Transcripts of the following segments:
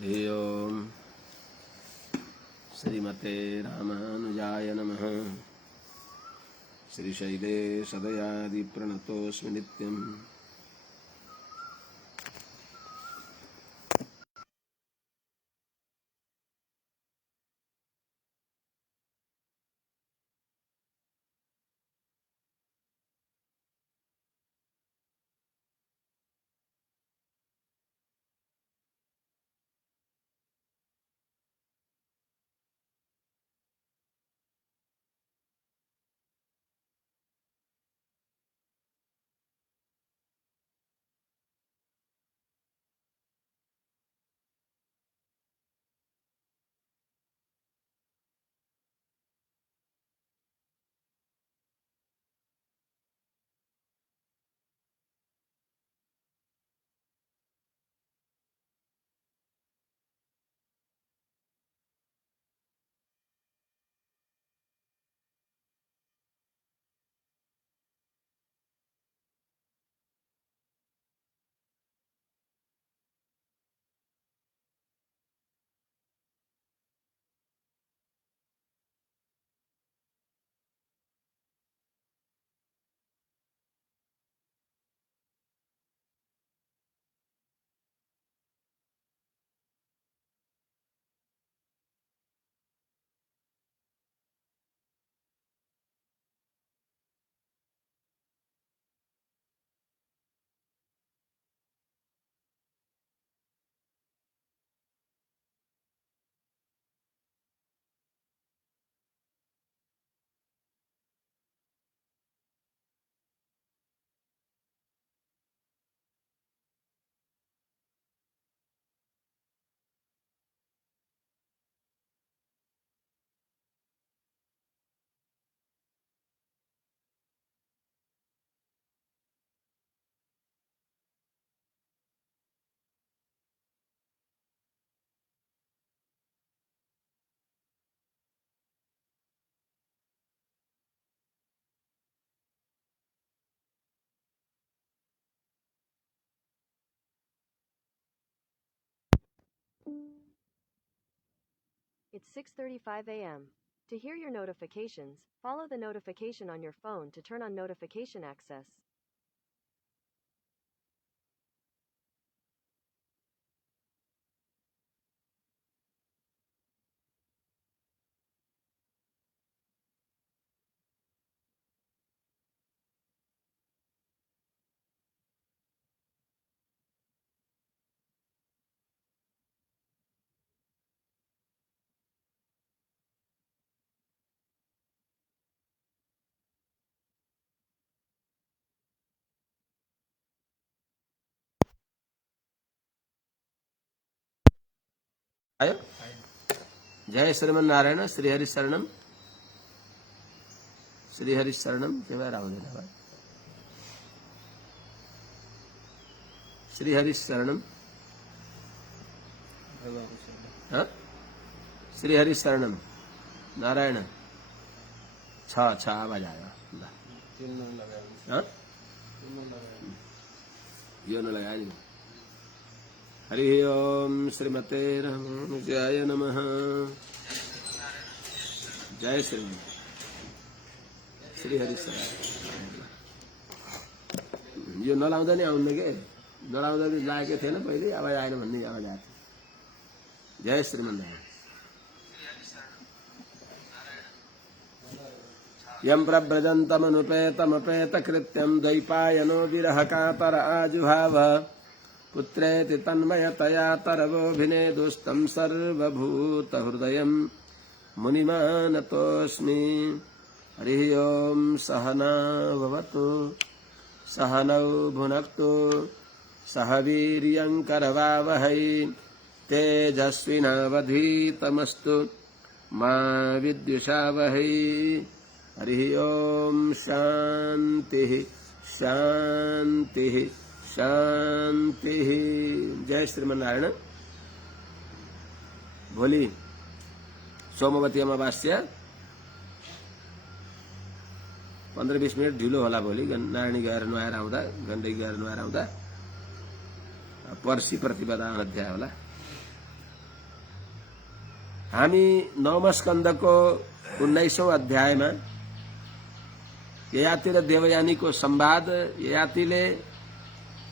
हरि ओम श्रीमते रामानुजाय नमः। श्रीशैले सदयादि प्रणतोऽस्मि नित्यम्। It's 6:35 a.m. To hear your notifications, follow the notification on your phone to turn on notification access. आयो जय श्रीमन नारायण श्रीहरि शरणम श्रीहरि शरणम जय राम भाई श्रीहरि शरणम हाँ श्रीहरि शरणम नारायण छ आवाज आया हाँ यो न लगाया नहीं। हरि ओम श्रीमते रामानुजाय नमः। जय श्री श्रीहरि शरण। यो नलाउँदा नि आउनु के नलाउँदा लागेको थिएन पहिले आवाज आएन भन्ने आवाज आएको थियो। जय श्रीमन्नारायण। यं प्रव्रजन्तमनुपेतमपेतकृत्यं द्वैपायनो विरह कातर आजुभाव पुत्रेति तन्मयतया तरवोऽभिनेदुस्तं सर्वभूतहृदयं मुनिमानतोऽस्मि। हरिः ओं सहना भवतु सहनौ भुनक्तु सह वीर्यङ्करवावहै तेजस्विनावधीतमस्तु मा विद्विषावहै। हरिः ओं शान्तिः शान्तिः शान्तिः। जय श्रीमन्नारायण। भोलि सोमवती अमावास्या 15-20 मिनट ढिलो होला। भोलि नारायणी गएर नुहाएर आउँदा गण्डकी गएर नुहाएर आउँदा पर्सि प्रतिपदा अध्याय होला। हामी 9औं स्कन्धको 19औं अध्यायमा ययाति र देवयानीको संवाद, ययातिले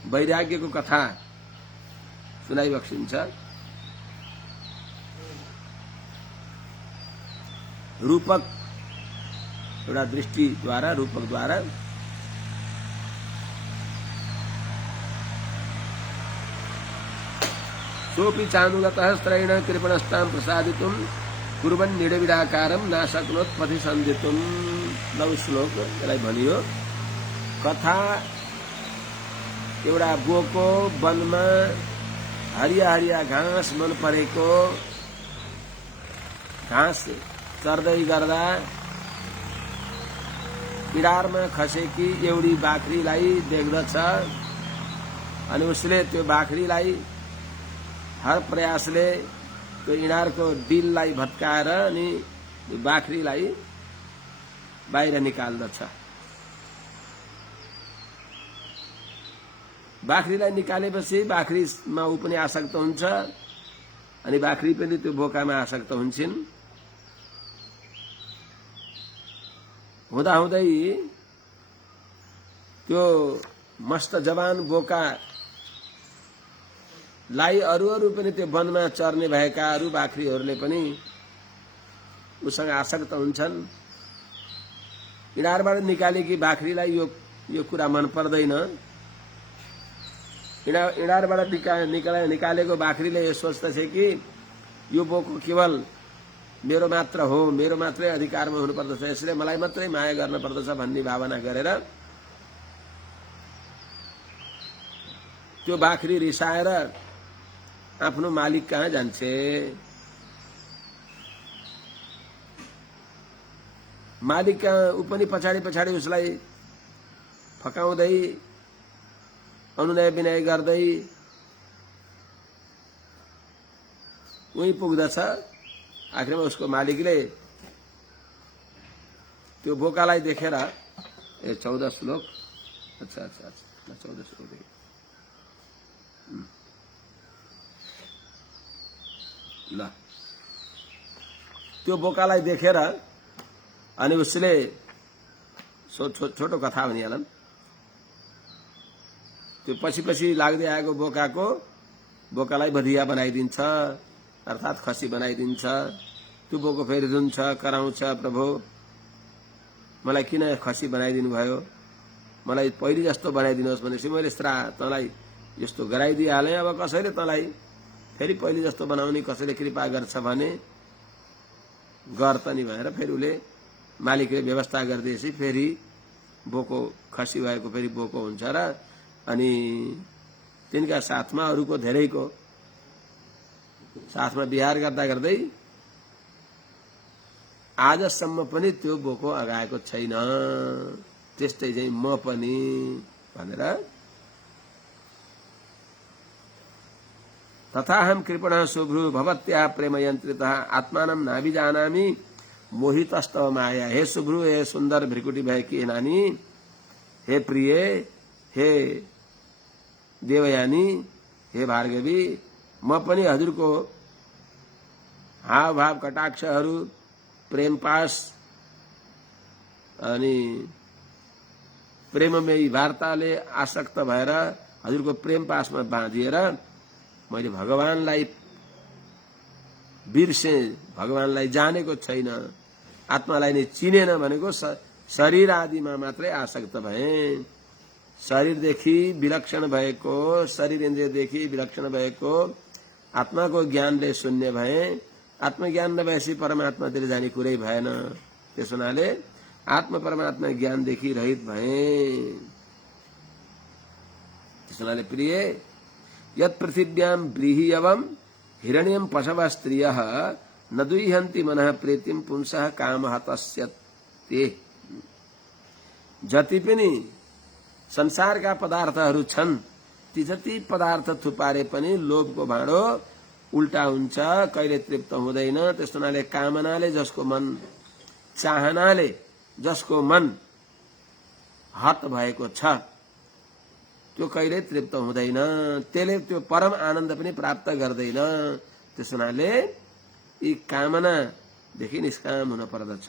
वैराग्यको कथा सुनाइबक्सिन्छ। रूपक एउटा दृष्टिद्वारा, रूपकद्वारा सोऽपि चानुगतः स्त्रैण कृपणस्तां प्रसादितुं कुर्वन् निडविडाकारं नाशक्नोत् पथि सन्धितुं। 9 श्लोक यसलाई भनियो। कथा एउटा बोको वनमा हरिया हरिया घाँस मन परेको घाँस चर्दै गर्दा किडारमा खसेकी एउटी बाख्रीलाई देख्दछ अनि उसले त्यो बाख्रीलाई हर प्रयासले त्यो इनारको डिललाई भत्काएर अनि बाख्रीलाई बाहिर निकाल्दछ। बाख्रीलाई निकालेपछि बाख्रीमा ऊ पनि आसक्त हुन्छ अनि बाख्री पनि त्यो बोकामा आसक्त हुन्छन्। हुँदाहुँदै त्यो मस्त जवान बोकालाई अरू पनि त्यो वनमा चर्ने भएका अरू बाख्रीहरूले पनि उसँग आसक्त हुन्छन्। इनारबाट निकालेकी बाख्रीलाई यो कुरा मन पर्दैन। इनारबाट निकालेको बाख्रीले यो सोच्दछ कि यो बोको केवल मेरो मात्र हो, मेरो मात्रै अधिकारमा हुनुपर्दछ, यसले मलाई मात्रै माया गर्न पर्दछ भन्ने भावना गरेर त्यो बाख्री रिसाएर आफ्नो मालिक कहाँ जान्छे। मालिक कहाँ ऊ पनि पछाडि पछाडि उसलाई फकाउँदै अनुनय विनय गर्दै उही पुग्दछ। आखिरमा उसको मालिकले त्यो बोकालाई देखेर 14 श्लोक, अच्छा 14 श्लोक ल, त्यो बोकालाई देखेर अनि उसले छोटो कथा भनिहालन्। त्यो पछि लाग्दै आएको बोकालाई बधिया बनाइदिन्छ, अर्थात् खसी बनाइदिन्छ। त्यो बोको फेरि रुन्छ, कराउँछ, प्रभु मलाई किन खसी बनाइदिनु भयो, मलाई पहिले जस्तो बनाइदिनुहोस् भनेपछि मैले तँलाई यस्तो गराइदिइहालेँ, अब कसैले तँलाई फेरि पहिले जस्तो बनाउने कसैले कृपा गर्छ भने गर त नि भनेर फेरि उसले मालिकले व्यवस्था गरिदिएपछि फेरि बोको खसी भएको फेरि बोको हुन्छ र अनि तिनका साथमा अरूको धेरैको साथमा विहार गर्दा गर्दै आजसम्म पनि त्यो बोको अगाएको छैन, त्यस्तै चाहिँ म पनि भनेर। तथाहं कृपणः शुभ्रु भवत्याः प्रेमयन्त्रितः आत्मानं नाभिजानामि मोहितस्तव माया। हे शुभ्रु, हे सुन्दर भ्रिकुटी भएकी नानी, हे प्रिय, हे देवयानी, हे भार्गवी, म पनि हजुरको हावभाव कटाक्षहरू प्रेमपास अनि प्रेममयी वार्ताले आसक्त भएर हजुरको प्रेमपासमा बाँधिएर मैले भगवानलाई बिर्से, भगवानलाई जानेको छैन, आत्मालाई नै चिनेन भनेको शरीर आदिमा मात्रै आसक्त भए। शरीरदेखि विलक्षण भएको, शरीर इन्द्रियदेखि विलक्षण भएको आत्माको ज्ञानले शून्य भए। आत्मज्ञान नभएपछि परमात्मातिर जाने कुरै भएन। त्यस हुनाले आत्म परमात्मा ज्ञानदेखि रहित भए। त्यस हुनाले प्रिय, यत् पृथिव्यां व्रीहियवं हिरण्यं पशव स्त्रियः न दुह्यन्ति मनः प्रीतिं पुंसः कामः तस्य ते। जति पनि संसारका पदार्थहरू छन् ती जति पदार्थ थुपारे पनि लोभको भाँडो उल्टा हुन्छ, कहिले तृप्त हुँदैन। त्यस्तो हुनाले कामनाले जसको मन, चाहनाले जसको मन हत भएको छ त्यो कहिले तृप्त हुँदैन, त्यसले त्यो परम आनन्द पनि प्राप्त गर्दैन। त्यस हुनाले यी कामनादेखि निष्काम हुन पर्दछ।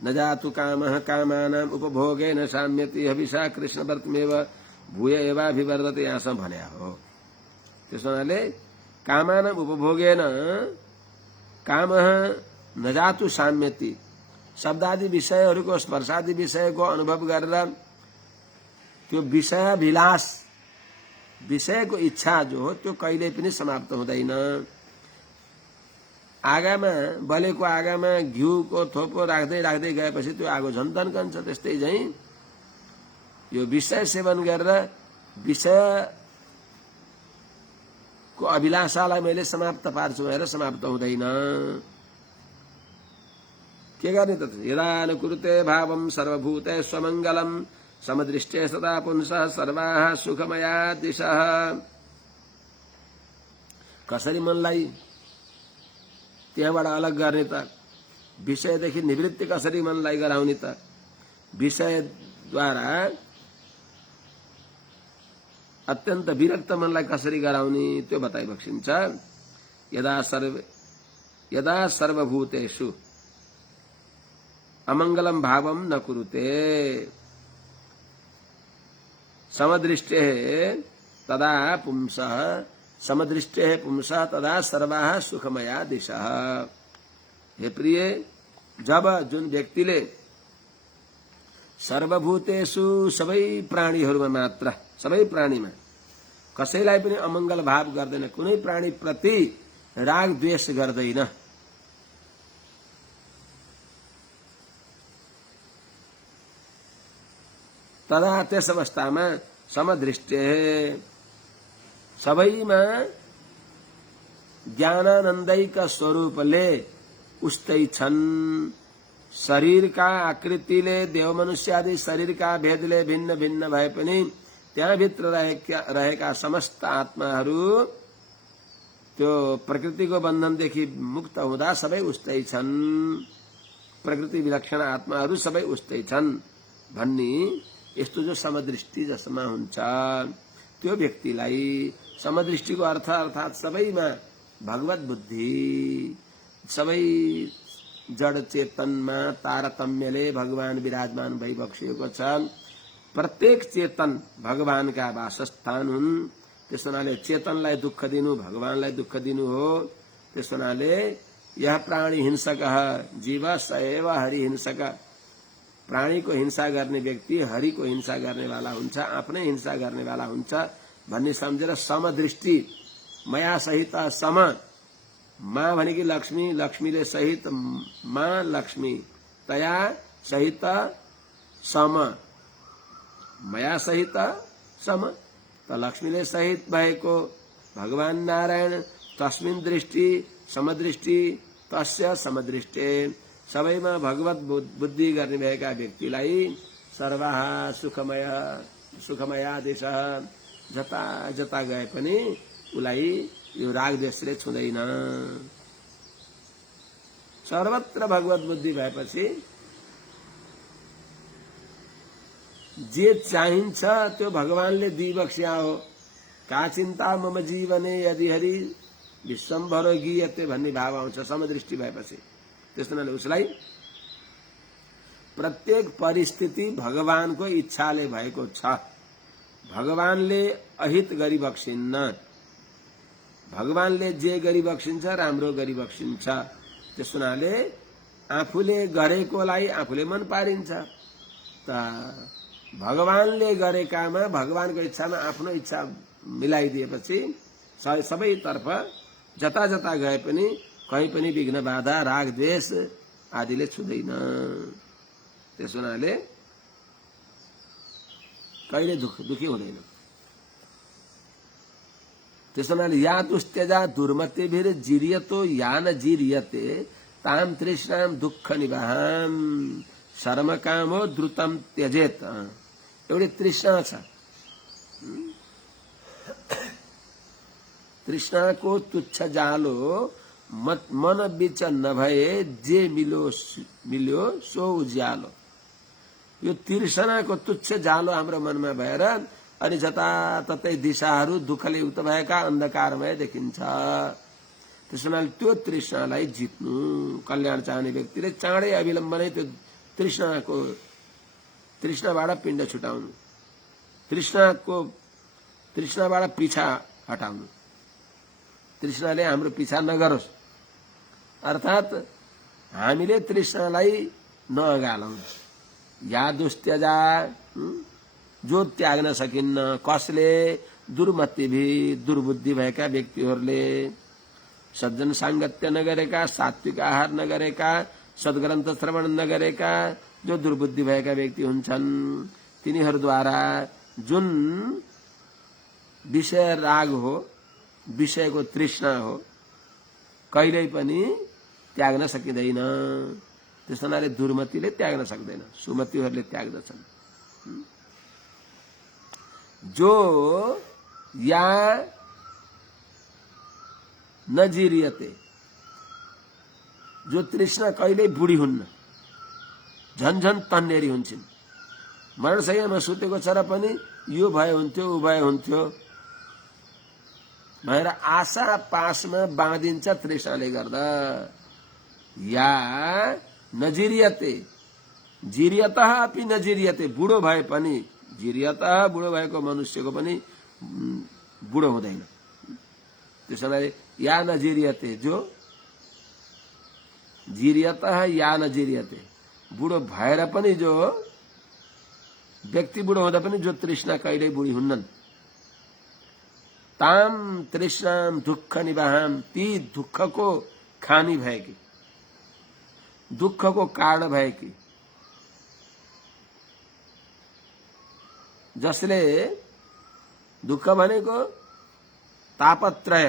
न जातु कामः कामानाम् उपभोगेन साम्यति हविषा कृष्णव्रतमेव भूय एवाभिवर्धते यहाँसम्म भने हो। त्यसो हुनाले कामानाम् उपभोगेन कामः न जातु साम्यति, शब्दादि विषयहरूको स्पर्शादि विषयको अनुभव गरेर त्यो विषयाभिलाष विषयको इच्छा जो हो त्यो कहिले पनि समाप्त हुँदैन। आगामा बलेको आगामा घिउको थोपो राख्दै राख्दै गएपछि त्यो आगो झन् तन्कन्छ। त्यस्तै झैं यो विषय सेवन गरेर विषयको अभिलाषालाई मैले समाप्त पार्छु भनेर समाप्त हुँदैन। के गर्ने त? यदा न कुरुते भावं सर्वभूतेषु मङ्गलम् समदृष्टे सदा पुंसः सर्वाः सुखमया दिशः। कसरी मनलाई त्यहाँबाट अलग गर्ने त? विषयदेखि निवृत्ति कसरी मनलाई गराउने त? विषयद्वारा अत्यन्त विरक्त मनलाई कसरी गराउने त्यो बताइबक्सिन्छ। यदा सर्वभूतेषु अमङ्गलम भावम न कुरुते समदृष्टेः तदा पुंसः समदृष्टेः पुंसः तदा सर्वाः सुखमया दिशः। हे प्रिय, जब जुन व्यक्तिले सर्वभूतेषु सबै प्राणीहरूमा मात्र सबै प्राणीमा कसैलाई पनि अमङ्गल भाव गर्दैन, कुनै प्राणी प्रति राग द्वेष गर्दैन, तदा त्यस अवस्थामा समदृष्टे सबैमा ज्ञानानन्दैका स्वरूपले उस्तै छन्। शरीरका आकृतिले देव मनुष्य आदि शरीरका भेदले भिन्न भिन्न भए पनि त्यहाँभित्र रहेका समस्त आत्माहरू त्यो प्रकृतिको बन्धनदेखि मुक्त हुँदा सबै उस्तै छन्। प्रकृति विलक्षण आत्माहरू सबै उस्तै छन् भन्ने यस्तो जो समदृष्टि जसमा हुन्छ त्यो व्यक्तिलाई समदृष्टिको अर्थ अर्थात सबैमा भगवत बुद्धि, सबै जड चेतनमा तारतम्यले भगवान विराजमान भइबक्सिएको छ। प्रत्येक चेतन भगवानका वासस्थान हुन्। त्यस हुनाले चेतनलाई दुःख दिनु भगवानलाई दुःख दिनु हो। त्यस हुनाले यह प्राणी हिंसकः जीव स एव हरि हिंसक। प्राणीको हिंसा गर्ने व्यक्ति हरिको हिंसा गर्नेवाला हुन्छ, आफ्नै हिंसा गर्नेवाला हुन्छ भन्ने सम्झेर समदृष्टि मया सहित सम, माँ भनेकी लक्ष्मी, लक्ष्मीले सहित माँ लक्ष्मी, तया सहित सम, मया सहित सम, त लक्ष्मीले सहित भएको भगवान नारायण तस्मिन् दृष्टि समदृष्टि तस्य समदृष्टे। सबैमा भगवत बुद्धि गर्ने भएका व्यक्तिलाई सर्वाः सुखमया दिशः, जता जता गए पनि उलाई यो राग द्वेषले छुँदैन। सर्वत्र भगवत बुद्धि भएपछि जे चाहिन्छ त्यो भगवानले दिइबक्स्या हो। का चिन्ता मम जीवने यदि हरि विश्वम्भरो गीयते भन्ने भाव आउँछ समदृष्टि भएपछि। त्यस्तो हुनाले उसलाई प्रत्येक परिस्थिति भगवानको इच्छाले भएको छ। भगवानले अहित गरिबक्सिन्न, भगवानले जे गरिबक्सिन्छ राम्रो गरिबक्सिन्छ। त्यस हुनाले आफूले गरेकोलाई आफूले मन पारिन्छ। त भगवानले गरेकामा भगवानको इच्छामा आफ्नो इच्छा मिलाइदिएपछि सबैतर्फ जता जता गए पनि कहीँ पनि विघ्न बाधा राग द्वेष आदिले छुँदैन। त्यस हुनाले कहिले दुखी हुँदैन। त्यस हुनाले या दुस्त्यजा दुर्मतिभिर जिरियतो या न जिरियते ताम तृष्णाम दुःख निवाहाम शर्म कामो द्रुतम त्यजेत। एउटी तृष्णा छ, तृष्णाको तुच्छ जालो मन बीच नभए जे मिल्यो सो उज्यालो। यो तृष्णाको तुच्छ जालो हाम्रो मनमा भएर अनि जताततै दिशाहरू दुःखले युक्त भएका अन्धकारमय देखिन्छ। त्यसो हुनाले त्यो तृष्णालाई जित्नु, कल्याण चाहने व्यक्तिले चाँडै अविलम्ब नै त्यो तृष्णाबाट पिण्ड छुटाउनु, तृष्णाबाट पिछा हटाउनु। तृष्णाले हाम्रो पिछा नगरोस्, अर्थात हामीले तृष्णालाई नअगालौं। या दुस्त्यजा, जो त्याग्न सकिन्न। कसले? दुर्मतिभि, दुर्बुद्धि भएका व्यक्तिहरूले, सज्जन साङ्गत्य नगरेका, सात्विक आहार नगरेका, सद्ग्रन्थ श्रवण नगरेका जो दुर्बुद्धि भएका व्यक्ति हुन्छन्, तिनीहरूद्वारा जुन विषय राग हो, विषयको तृष्णा हो, कहिल्यै पनि त्याग्न सकिँदैन। त्यस हुनाले दुर्मतिले त्याग्न सक्दैन, सुमतिहरूले त्याग्दछन्। जो या नजिरियते, जो तृष्णा कहिल्यै बुढी हुन्न, झन्झन तन्नेरी हुन्छन्। मरणशैयामा सुतेको छ र पनि यो भए हुन्थ्यो, ऊ भए हुन्थ्यो भनेर आशा पासमा बाँधिन्छ तृष्णाले गर्दा। या नजिरियते, जिरियतः अपि नजिरियते, बुढो भए पनि, जिरियतः बुढो भएको मनुष्यको पनि बुढो हुँदैन। त्यसैले या नजिरियते, जो जिरियतः या नजिरियते, बुढो भएर पनि जो व्यक्ति बुढो हुँदा पनि जो तृष्णा कहिल्यै बुढी हुन्नन्। ताम तृष्णाम दुःख निवाहाम, ती दुःखको खानी भएकी, दुःखको कारण भएकी, जसले दुःख भनेको तापत्रय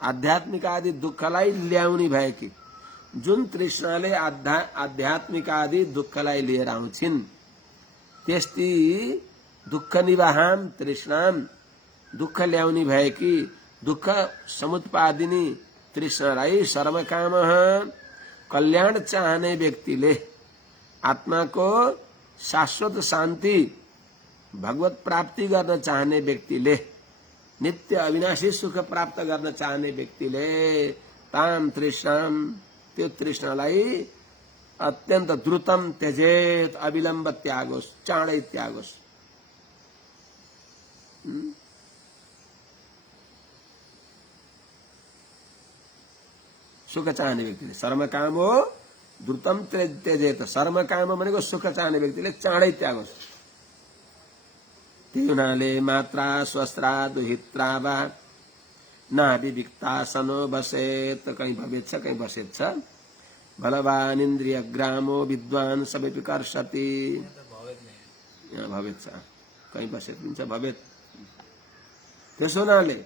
आध्यात्मिक आदि दुःखलाई ल्याउने भएकी, जुन तृष्णाले आध्यात्मिक आदि दुःखलाई लिएर आउँछिन्, त्यस्ती दुःख निवाहाम तृष्णाम, दुःख ल्याउने भएकी, दुःख समुत्पादिनी तृष्णालाई सर्वकाम, कल्याण चाहने व्यक्तिले, आत्माको शाश्वत शान्ति भगवत प्राप्ति गर्न चाहने व्यक्तिले, नित्य अविनाशी सुख प्राप्त गर्न चाहने व्यक्तिले ताम तृष्णाम, त्यो तृष्णालाई अत्यन्त द्रुतम त्यजेत, अविलम्ब त्यागोस्, चाँडै त्यागोस्। सुख चाहने व्यक्तिले, सर्म काम हो द्रुतम त्यजेत, सर्म काम भनेको सुख चाहने व्यक्तिले चाँडै त्यागोस्। त्यही हुनाले मात्रा स्वस्त्रा दुहित्रा वा नाभिविक्ता सनो बसेत, कहीँ भवेत छ, कहीँ बसेत छ। बलवान इन्द्रिय ग्रामो विद्वान सबैपि कर्षति, यहाँ भवेत छ, कहीँ बसेत पनि छ, भवेत। त्यसो हुनाले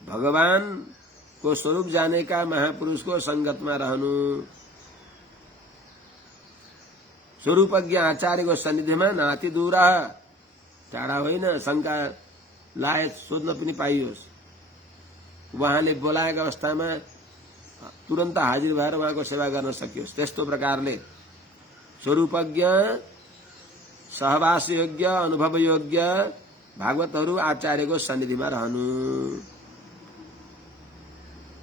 भगवानको स्वरूप जानेका महापुरुषको संगतमा रहनु, स्वरूपज्ञ आचार्यको सन्निधिमा नाति दूर, टाढा होइन, शंका लायक सोध्न पनि पाइयोस्। उहाँले बोलाएका अवस्थामा तुरन्त हाजिर भएर उहाँको सेवा गर्न सकियोस्। त्यस्तो प्रकारले स्वरूपज्ञ, सहवास योग्य, अनुभव योग्य भागवतहरू आचार्यको सन्निधिमा रहनु।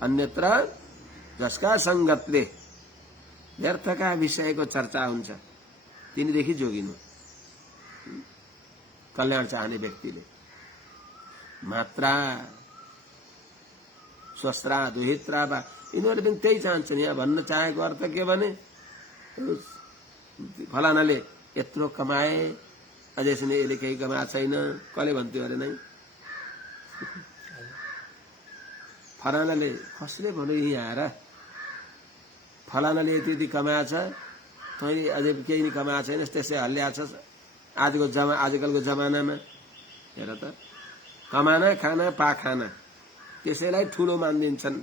अन्यत्र जसका संगतले व्यर्थका विषयको चर्चा हुन्छ, तिनीदेखि जोगिनु। कल्याण चाहने व्यक्तिले मात्रा स्वस्त्रा दुहित्रा वा, यिनीहरूले पनि त्यही चाहन्छन्। यहाँ भन्न चाहेको अर्थ के भने, फलानाले यत्रो कमाए, अझैसम्म यसले केही कमाएको छैन, कसले भन्थ्यो अरे नै, फलानाले, कसले भन्यो यहाँ आएर फलानाले यति यति कमाएको छ, तैँले अझै केही कमाएको छैनस्, त्यसै हल्ल्याएको छ। आजकलको जमानामा हेर त, कमाना खाना पाखाना, त्यसैलाई ठूलो मानिदिन्छन्।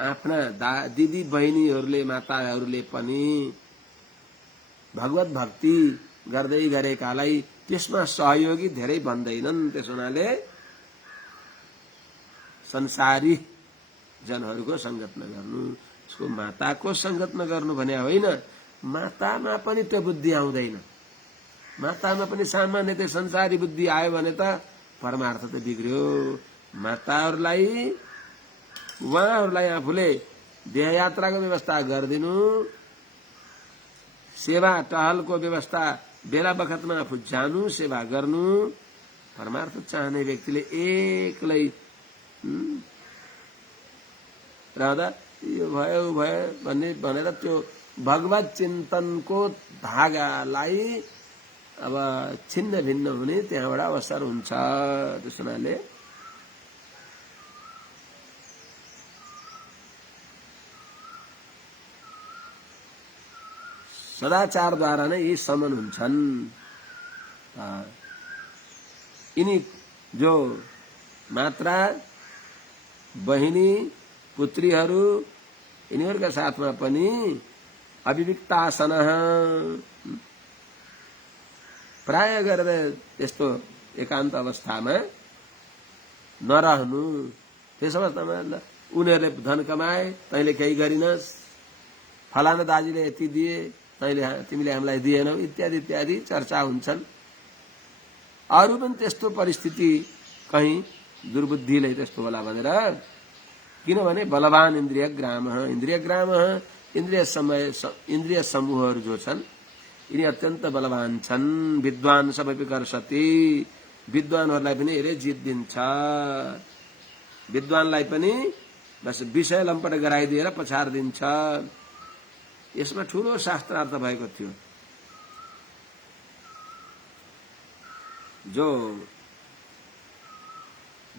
आफ्ना दिदी बहिनीहरूले, माताहरूले पनि भगवत भक्ति गर्दै गरेकालाई त्यसमा सहयोगी धेरै भन्दैनन्। त्यस हुनाले संसारी जनहरूको संगत नगर्नु, उसको माताको संगत नगर्नु भने होइन, मातामा पनि त्यो बुद्धि आउँदैन। मातामा पनि सामान्य त्यो संसारी बुद्धि आयो भने त परमार्थ त बिग्रियो। माताहरूलाई उहाँहरूलाई आफूले देहयात्राको व्यवस्था गरिदिनु, सेवा टहलको व्यवस्था बेला बखतमा आफू जानु, सेवा गर्नु। परमार्थ चाहने व्यक्तिले एक्लै रहँदा यो भयो भनेर त्यो भगवत चिन्तनको धागालाई अब छिन्न भिन्न हुने त्यहाँबाट अवसर हुन्छ। त्यस हुनाले सदाचारद्वारा नै यी समन हुन्छन्। यिनी जो मात्रा बहिनी पुत्रीहरू यिनीहरूका साथमा पनि अविविक्तासन प्राय गरेर यस्तो एकान्त अवस्थामा नरहनु। त्यस अवस्थामा उनीहरूले धन कमाए तैँले केही गरिनस्, फलाना दाजुले यति दिए तिमीले हामीलाई दिएनौ, इत्यादि इत्यादि चर्चा हुन्छन्। अरू पनि त्यस्तो परिस्थिति कहीँ दुर्बुद्धिले त्यस्तो होला भनेर, किनभने बलवान इन्द्रिय ग्राम इन्द्रिय समूहहरू जो छन् यिनी अत्यन्त बलवान छन्। विद्वान सबैले कर्षति, विद्वानहरूलाई पनि हेरे जित दिन्छ। विद्वानलाई पनि बस विषय लम्पट गराइदिएर पछाडिदिन्छ। यसमा ठूलो शास्त्रार्थ भएको थियो। जो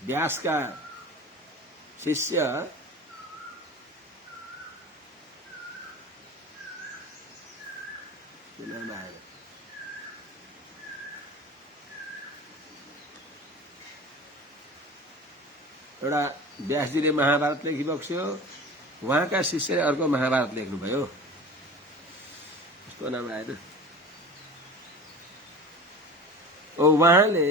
व्यासका शिष्य एउटा व्यासजीले महाभारत लेखिबक्स्यो, उहाँका शिष्यले अर्को महाभारत लेख्नुभयो। उसको नाम आएन। उहाँले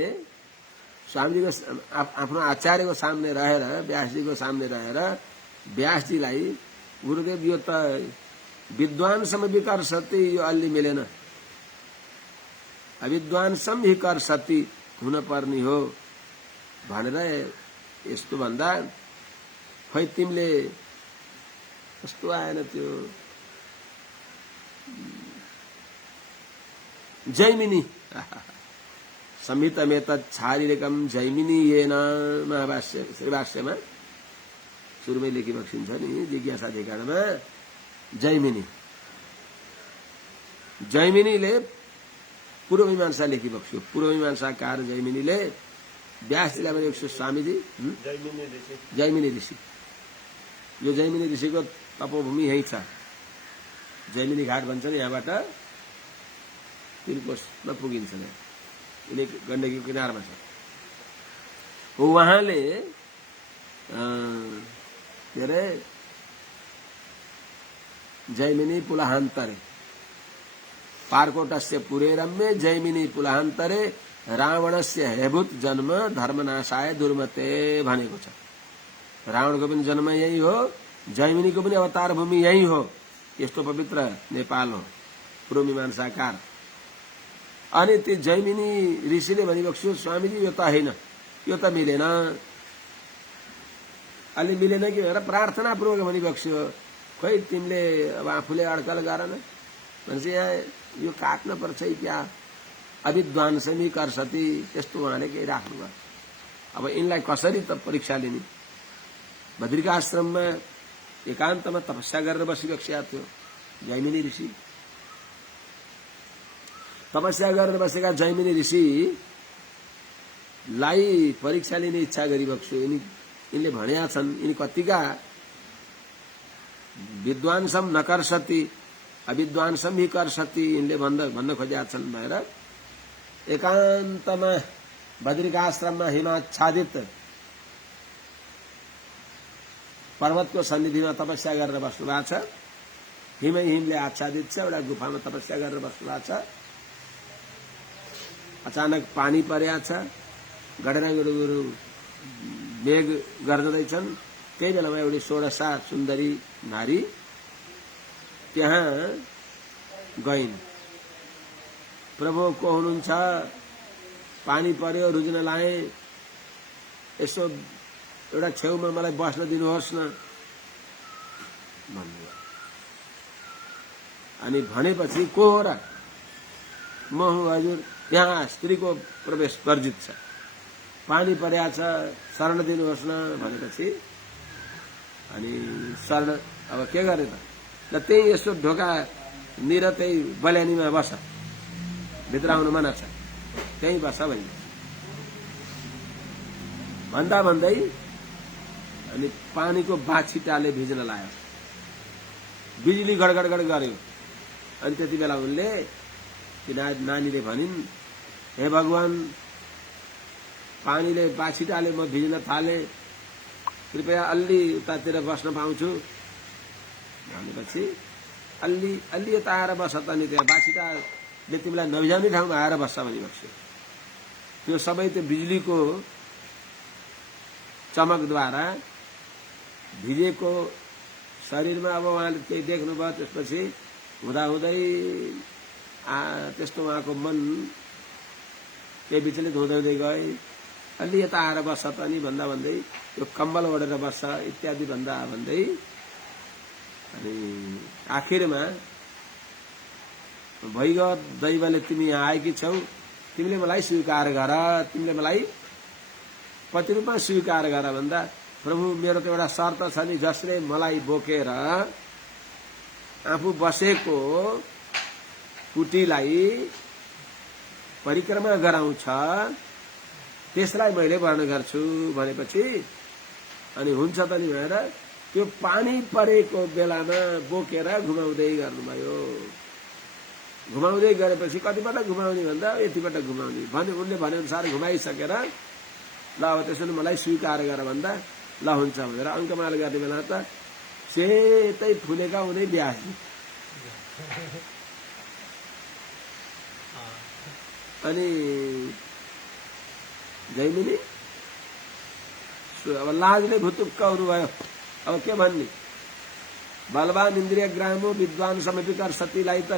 स्वामीजीको आफ्नो आचार्यको सामने रहेर, व्यासजीको सामने रहेर व्यासजीलाई गुरुदेव यो त विद्वानसम विकर्षति, यो अलि मिलेन, अविद्वानसम हि कर्षति हुन पर्ने हो भनेर यस्तो भन्दा, खै तिमीले कस्तो आएन त्यो जैमिनी संहितमेत शारीरिकम जैमिनी येन महाभाष्य श्रीभाष्यमा सुरुमै लेखिबक्सिन्छ नि जिज्ञासा अधिकरणमा। जैमिनीले पूर्व मीमांसा लेखिबक्स्यो। पूर्व मीमांसाकार जैमिनीले व्यासजीलाई पनि स्वामीजी जैमिनी ऋषि, यो जैमिनी ऋषिको तपोभूमि यही छ, जैमिनी घाट भन्छ नि, यहाँबाट 3 कोसमा पुगिन्छ। यिनी गण्डकीको किनारमा छ। उहाँले के अरे जैमिनी पुलाहान्तरे पारकोटस्य पुरेरम्य जैमिनी पुलाहान्तरे रावणस्य हेभूत जन्म धर्मनाशाय दुर्मते भनेको छ। रावणको पनि जन्म यही हो, जैमिनीको पनि अवतार भूमि यही हो। यस्तो पवित्र नेपाल हो पूर्व मीमांसाकार। अनि त्यो जैमिनी ऋषिले भनिबक्स्यो, स्वामीजी यो त होइन, यो त मिलेन, अलि मिलेन कि भनेर प्रार्थनापूर्वक भनिबक्स्यो। खोइ तिमीले अब आफूले अड्कल गर न भनेपछि यहाँ यो काट्न पर्छ क्या, अविद्वानसमी कर्षति, त्यस्तो उहाँले केही राख्नुभयो। अब यिनलाई कसरी त परीक्षा लिने? बद्रिकाश्रममा एकान्तमा तपस्या गरेर बसिबक्सिया थियो जैमिनी ऋषि। तपस्या गरेर बसेका जैमिनी ऋषिलाई परीक्षा लिने इच्छा गरिबक्स्यो। यिनले भनेका छन्, यिनी कतिका विद्वानसम न कर्षति अविद्वानसम हि कर्षति यिनले भन्न खोजेका छन् भनेर एकान्तमा बद्रिकाश्रममा हिमाच्छादित पर्वतको सन्निधिमा तपस्या गरेर बस्नु भएको छ। हिमले आच्छादित छ, एउटा गुफामा तपस्या गरेर बस्नु भएको छ। अचानक पानी परेको छ, गडेर मेघ गर्दैछन्। त्यही बेलामा एउटी 16 सुन्दरी नारी त्यहाँ गइन्। प्रभु को हुनुहुन्छ, पानी पर्यो रुज्न लाए, यसो एउटा छेउमा मलाई बस्न दिनुहोस् न भन्नु। अनि भनेपछि को हो र? म हुँ हजुर, यहाँ स्त्रीको प्रवेश वर्जित छ, पानी पर्या छ, शरण दिनुहोस् न भनेपछि अनि शरण अब के गरे त? ल त्यही यसो ढोका निर त्यही बल्यानीमा बस, भित्र आउनु मना छ, त्यही बस भन्छ। भन्दा भन्दै अनि पानीको बाछिटाले भिज्न लाग्यो, बिजुली गडगड गड गर्यो। अनि त्यति बेला उनले नानीले भनिन्, हे भगवान, पानीले बाछिटाले म भिज्न थाले, कृपया अलि उतातिर बस्न पाउँछु भनेपछि अलि अलि यता आएर बस त नि, त्यहाँ बाछिटाले तिमीलाई नभिजाउने ठाउँमा आएर बस्छ भनिबस्यो। त्यो सबै त्यो बिजुलीको चमकद्वारा भिजेको शरीरमा अब उहाँले केही देख्नुभयो। त्यसपछि हुँदाहुँदै त्यस्तो उहाँको मन केही विचलित हुँदै हुँदै गए। अलि यता आएर बस्छ त नि भन्दा भन्दै त्यो कम्बल ओढेर बस्छ इत्यादि भन्दा भन्दै अनि आखिरमा भइगयो, दैवले तिमी यहाँ आएकी छौ, तिमीले मलाई स्वीकार गर, तिमीले मलाई पति रूपमा स्वीकार गर भन्दा, प्रभु मेरो त एउटा शर्त छ नि, जसले मलाई बोकेर आफू बसेको कुटीलाई परिक्रमा गराउँछ त्यसलाई मैले वर्ण गर्छु भनेपछि अनि हुन्छ त नि भनेर त्यो पानी परेको बेलामा बोकेर घुमाउँदै गर्नुभयो। घुमाउँदै गरेपछि कतिपल्ट घुमाउने भन्दा यतिपल्ट घुमाउने भने उनले भनेअनुसार घुमाइसकेर ल अब त्यसो भने मलाई स्वीकार गर भन्दा ल हुन्छ भनेर अङ्कमाल गर्ने बेला त सेतै फुलेका उनी ब्यासी। अनि जैमिनी अब लाजले भुतुक्क हुनुभयो। अब के भन्ने, बलवान इन्द्रिय ग्रामो विद्वान समेपिकर सतीलाई त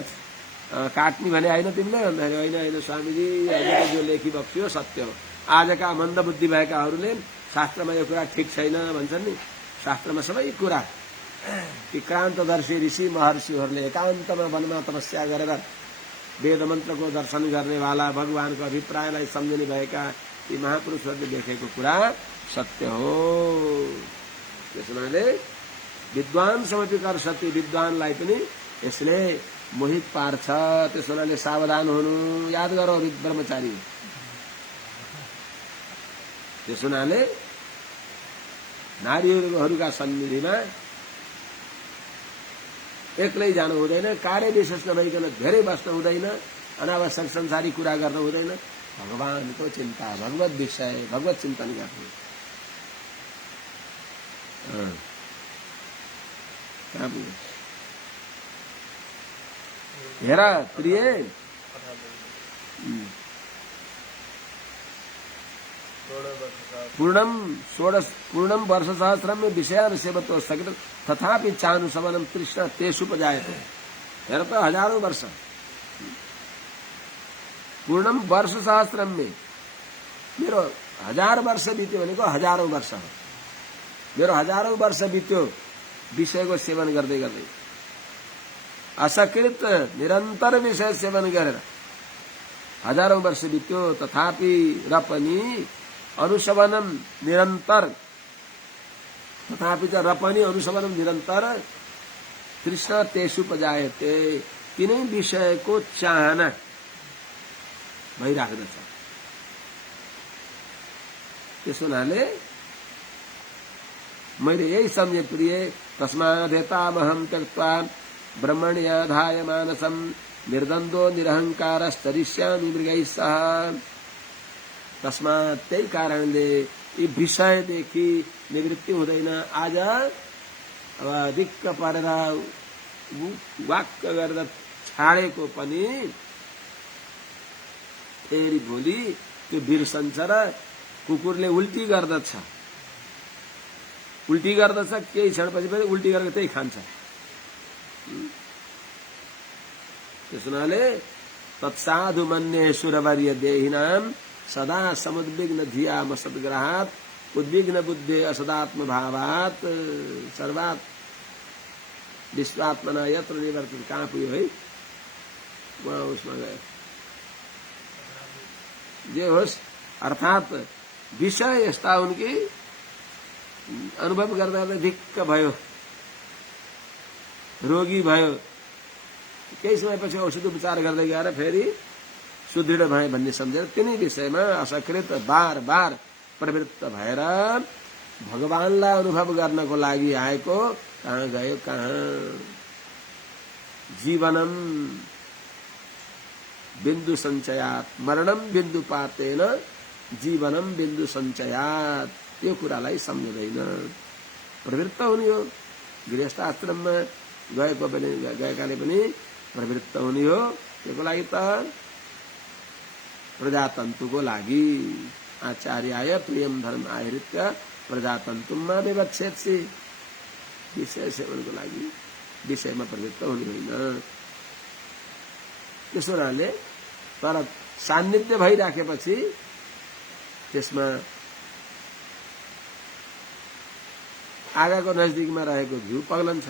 काट्ने भने होइन तिमीले भन्दाखेरि होइन होइन स्वामीजी, हजुरले जो लेखी बक्सियो सत्य हो। आजका मन्द बुद्धि भएकाहरूले शास्त्रमा यो कुरा ठिक छैन भन्छन् नि। शास्त्रमा सबै कुरा ती क्रान्तदर्शी ऋषि महर्षिहरूले एकान्तमा वनमा तपस्या गरेर वेद मन्त्रको दर्शन गर्नेवाला भगवानको अभिप्रायलाई सम्झने भएका ती महापुरुषहरूले लेखेको कुरा सत्य हो। त्यसमाले विद्वान समपिकर सती, विद्वानलाई पनि यसले मोहित पार्छ। त्यस हुनाले सावधान हुनु, याद गरौ ब्रह्मचारी। त्यस हुनाले नारीहरूका सन्निधिमा एक्लै जानु हुँदैन, कार्य विशेष नभइकन धेरै बस्नु हुँदैन, अनावश्यक संसारी कुरा गर्नु हुँदैन। भगवानको चिन्ता, भगवत विषय, भगवत चिन्तन गर्नु। हेर प्रिय, पूर्णम वर्ष सहस्रम में विषयान सेवतो सकित तथापि चानुसवनम तृष्णा तेषुपजायते। हेर त हजारौं वर्ष, पूर्णम वर्ष सहस्रम में मेरो 1000 वर्ष बित्यो भनेको हजारौं वर्ष हो। मेरो हजारौं वर्ष बित्यो विषयको सेवन गर्दै गर्दै, असकृत निरन्तर विषय सेवन गरेर हजारौं वर्ष बित्यो। तथापि र पनि अनुसवनम निरन्तर, तथापि र पनि अनुसवनम निरन्तर तृष्णा तेषुपजायते, तिनै विषयको चाहना भइराख्दछ। त्यस हुनाले मैले यही सम्झे प्रिय, तस्मादेतामहं त्यक्त्वा ब्रह्मण्याधाय मानसं निर्द्वन्द्वो निरहङ्कारस्तरिष्यामि मृगैः सह। तस्मात् त्यही कारणले यी विषयदेखि निवृत्ति हुँदैन। आज अब दिक्क परेर वाक्क गरेर छाडेको पनि फेरि भोलि त्यो बिर्सन्छ र कुकुरले उल्टी गर्दछ। उल्टी गर्दछ, केही क्षणपछि पनि उल्टी गरेर त्यही खान्छ। त्यस हुनाले तत्साधु मन्ये सुरवर्य देहिनाम सदा समुद्विग्न धिया मसद्ग्रहात उद्विग्न बुद्धि असदात्म भावात सर्वात विश्वात्मना यत्र निवर्तित। कहाँ पुग्यो है, वहाँ उसमा गए। जे होस्, अर्थात विषय यस्ता उनकी अनुभव गर्दा गर्दा ढिक्क भयो, रोगी भयो। केही समयपछि औषधि उपचार गर्दै गएर फेरि सुदृढ भए भन्ने सम्झेर तिनै विषयमा असकृत बार बार प्रवृत्त भएर भगवानलाई अनुभव गर्नको लागि आएको कहाँ गयो, कहाँ। जीवनम बिन्दु सञ्चयात मरणम बिन्दु पातेन जीवनम बिन्दु सञ्चयात। त्यो कुरालाई सम्झँदैन। प्रवृत्त हुने हो, गृहस्थ आश्रममा गएकाले पनि प्रवृत्त हुने हो। त्यसको लागि त प्रजातन्तुको लागि आचार्याय प्रियम धर्म आहृत्य प्रजातन्तुमा विवक्षेत्सि। विषय सेवनको लागि विषयमा प्रवृत्त हुने होइन। त्यसो हुनाले तर सान्निध्य भइराखेपछि त्यसमा आगाको नजदिकमा रहेको घिउ पग्लन्छ।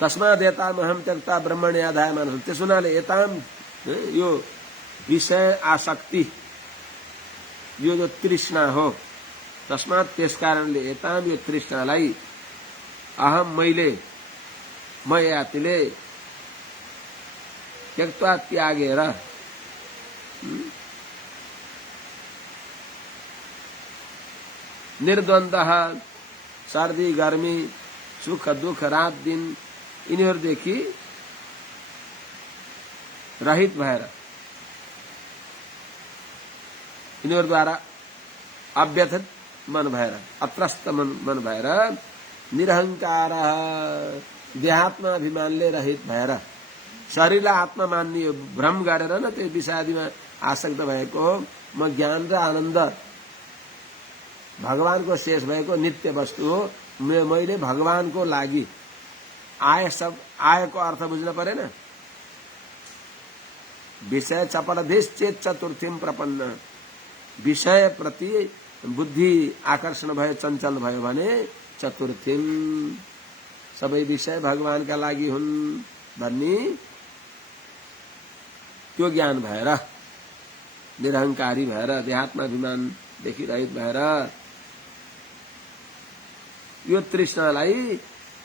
तस्माद् एतामहं त्यक्ता ब्रह्मणे आधाय मानसम्। त्यसो हुनाले एताम यो विषय आसक्ति, यो जो तृष्णा हो, तस्मात् त्यस कारणले एताम यो तृष्णालाई अहम मैले म यातिले त्यक्त्वा त्यागेर निर्द्वन्द सर्दी गर्मी सुख दुख रात दिन यिनीहरूदेखि रहित भएर यिनीहरूद्वारा अव्यथित मन भएर अत्रस्त मन भएर निरहंकार देहात्माभिमानले रहित भएर शरीरलाई आत्मा मान्ने यो भ्रम गरेर न त्यो विषादीमा आसक्त भएको म ज्ञान र आनन्द भगवानको शेष भएको नित्य वस्तु हो, मैले भगवानको लागि आएको अर्थ बुझ्न परेन। विषय चपलधीश चेत चतुर्थीम प्रपन्न। विषय प्रति बुद्धि आकर्षण भयो, चञ्चल भयो भने चतुर्थीम सबै विषय भगवानका लागि हुन् भन्ने त्यो ज्ञान भएर निरहंकारी भएर देहात्माभिमानदेखि रहित भएर यो तृष्णालाई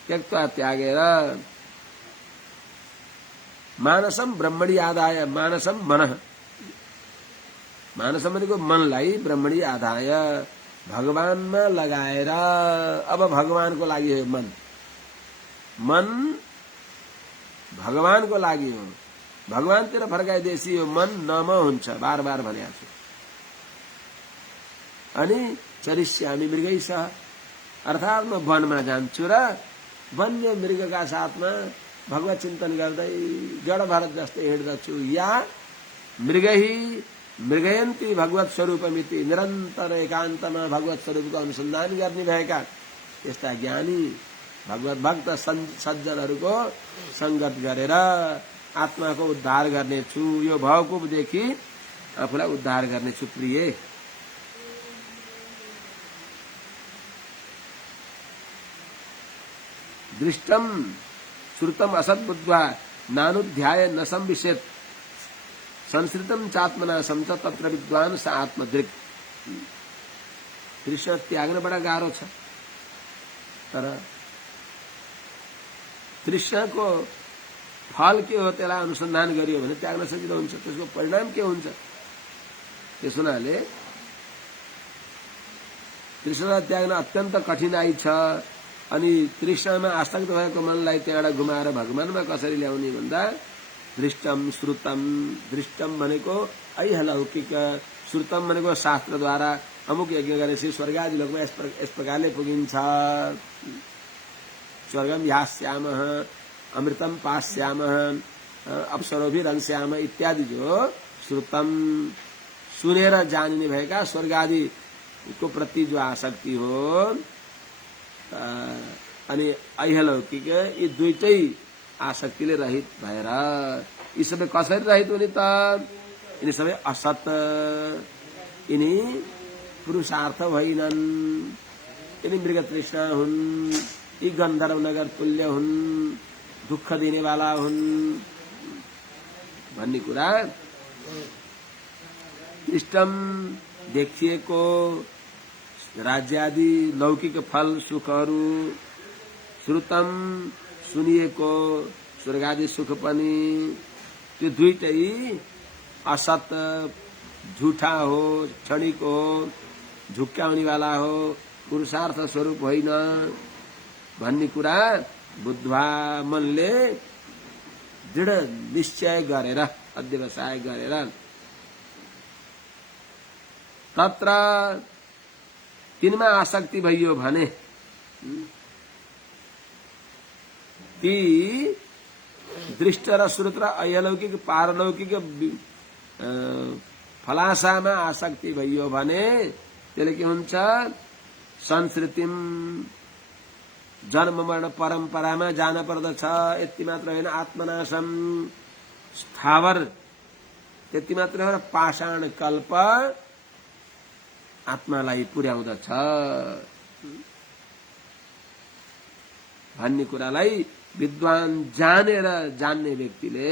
त्यक्त्वा त्यागेर मानसम ब्रह्मणी आदाय। मानसम मनः, मानसम भनेको मनलाई ब्रह्मणी आदाय भगवानमा लगाएर। अब भगवानको लागि हो मन, मन भगवानको लागि हो, भगवानतिर फर्काइदिएपछि यो मन नम हुन्छ। बार बार भनेको छु। अनि चरिष्यामि मृगै सह, अर्थात म वनमा जान्छु र वन्य मृगका साथमा भगवत चिन्तन गर्दै जड भरत जस्तै हिँड्दछु। या मृगयन्ती भगवत स्वरूपमिति, निरन्तर एकान्तमा भगवत स्वरूपको अनुसन्धान गर्ने भएका यस्ता ज्ञानी भगवत भक्त सज्जनहरूको संगत गरेर आत्माको उद्धार गर्नेछु। यो भवकुपदेखि आफूलाई उद्धार गर्नेछु प्रिय। दृष्टम श्रुतम असद्बुद्ध्वा नानुध्याय न संविशेत संस्कृतम चात्मना समच तत्र विद्वान स आत्मदृक्। दृश्य त्याग्न बडा गाह्रो छ, तर तृष्णाको फल के हो त्यसलाई अनुसन्धान गरियो भने त्याग्न सजिलो हुन्छ। त्यसको परिणाम के हुन्छ? त्यस हुनाले तृष्णालाई त्याग्न अत्यन्त कठिनाई छ। अनि तृष्णामा आसक्त भएको मनलाई त्यहाँबाट घुमाएर भगवानमा कसरी ल्याउने भन्दा दृष्टम श्रुतम, दृष्टम भनेको ऐहलौकिक, श्रुतम भनेको शास्त्रद्वारा अमुक यज्ञ गरेपछि स्वर्गादि लोकमा यस प्रकारले पुगिन्छ। स्वर्गम यास्यामः अमृतम पास्यामः अप्सरोभिरंस्यामः इत्यादि जो श्रुतम सुनेर जानिने भएका स्वर्गादिको प्रति जो आसक्ति हो अनि ऐहलौकिक, यी दुईटै आसक्तिले रहित भएर यी सबै कसरी रहित हुने त? यिनी सबै असत, यिनी पुरुषार्थ होइनन्, यिनी मृग तृष्णा हुन्, यी गन्धर्व नगर तुल्य हुन्, दुःख दिनेवाला हुन् भन्ने कुरा इष्टम देखिएको राज्यादि लौकिक फल सुखहरू, श्रुतम सुनिएको स्वर्गादि सुख पनि त्यो दुईटै असत, झूठा हो, क्षणिक हो, झुक्क्याउनेवाला हो, पुरुषार्थ स्वरूप होइन भन्ने कुरा बुद्धवा मनले दृढ निश्चय गरेर, अध्यवसाय गरेर तत्र तिनमा आसक्ति भइयो भने ती दृष्ट र श्रुत र अयलौकिक पारलौकिक फलासामा आसक्ति भइयो भने त्यसले के हुन्छ? संस्कृतिम, जन्म मरण परम्परामा जान पर्दछ। यति मात्र होइन, आत्मनाशम, स्थावर, त्यति मात्र होइन, पाषाण कल्प आत्मालाई पुर्याउँदछ भन्ने कुरालाई विद्वान जानेर जान्ने व्यक्तिले,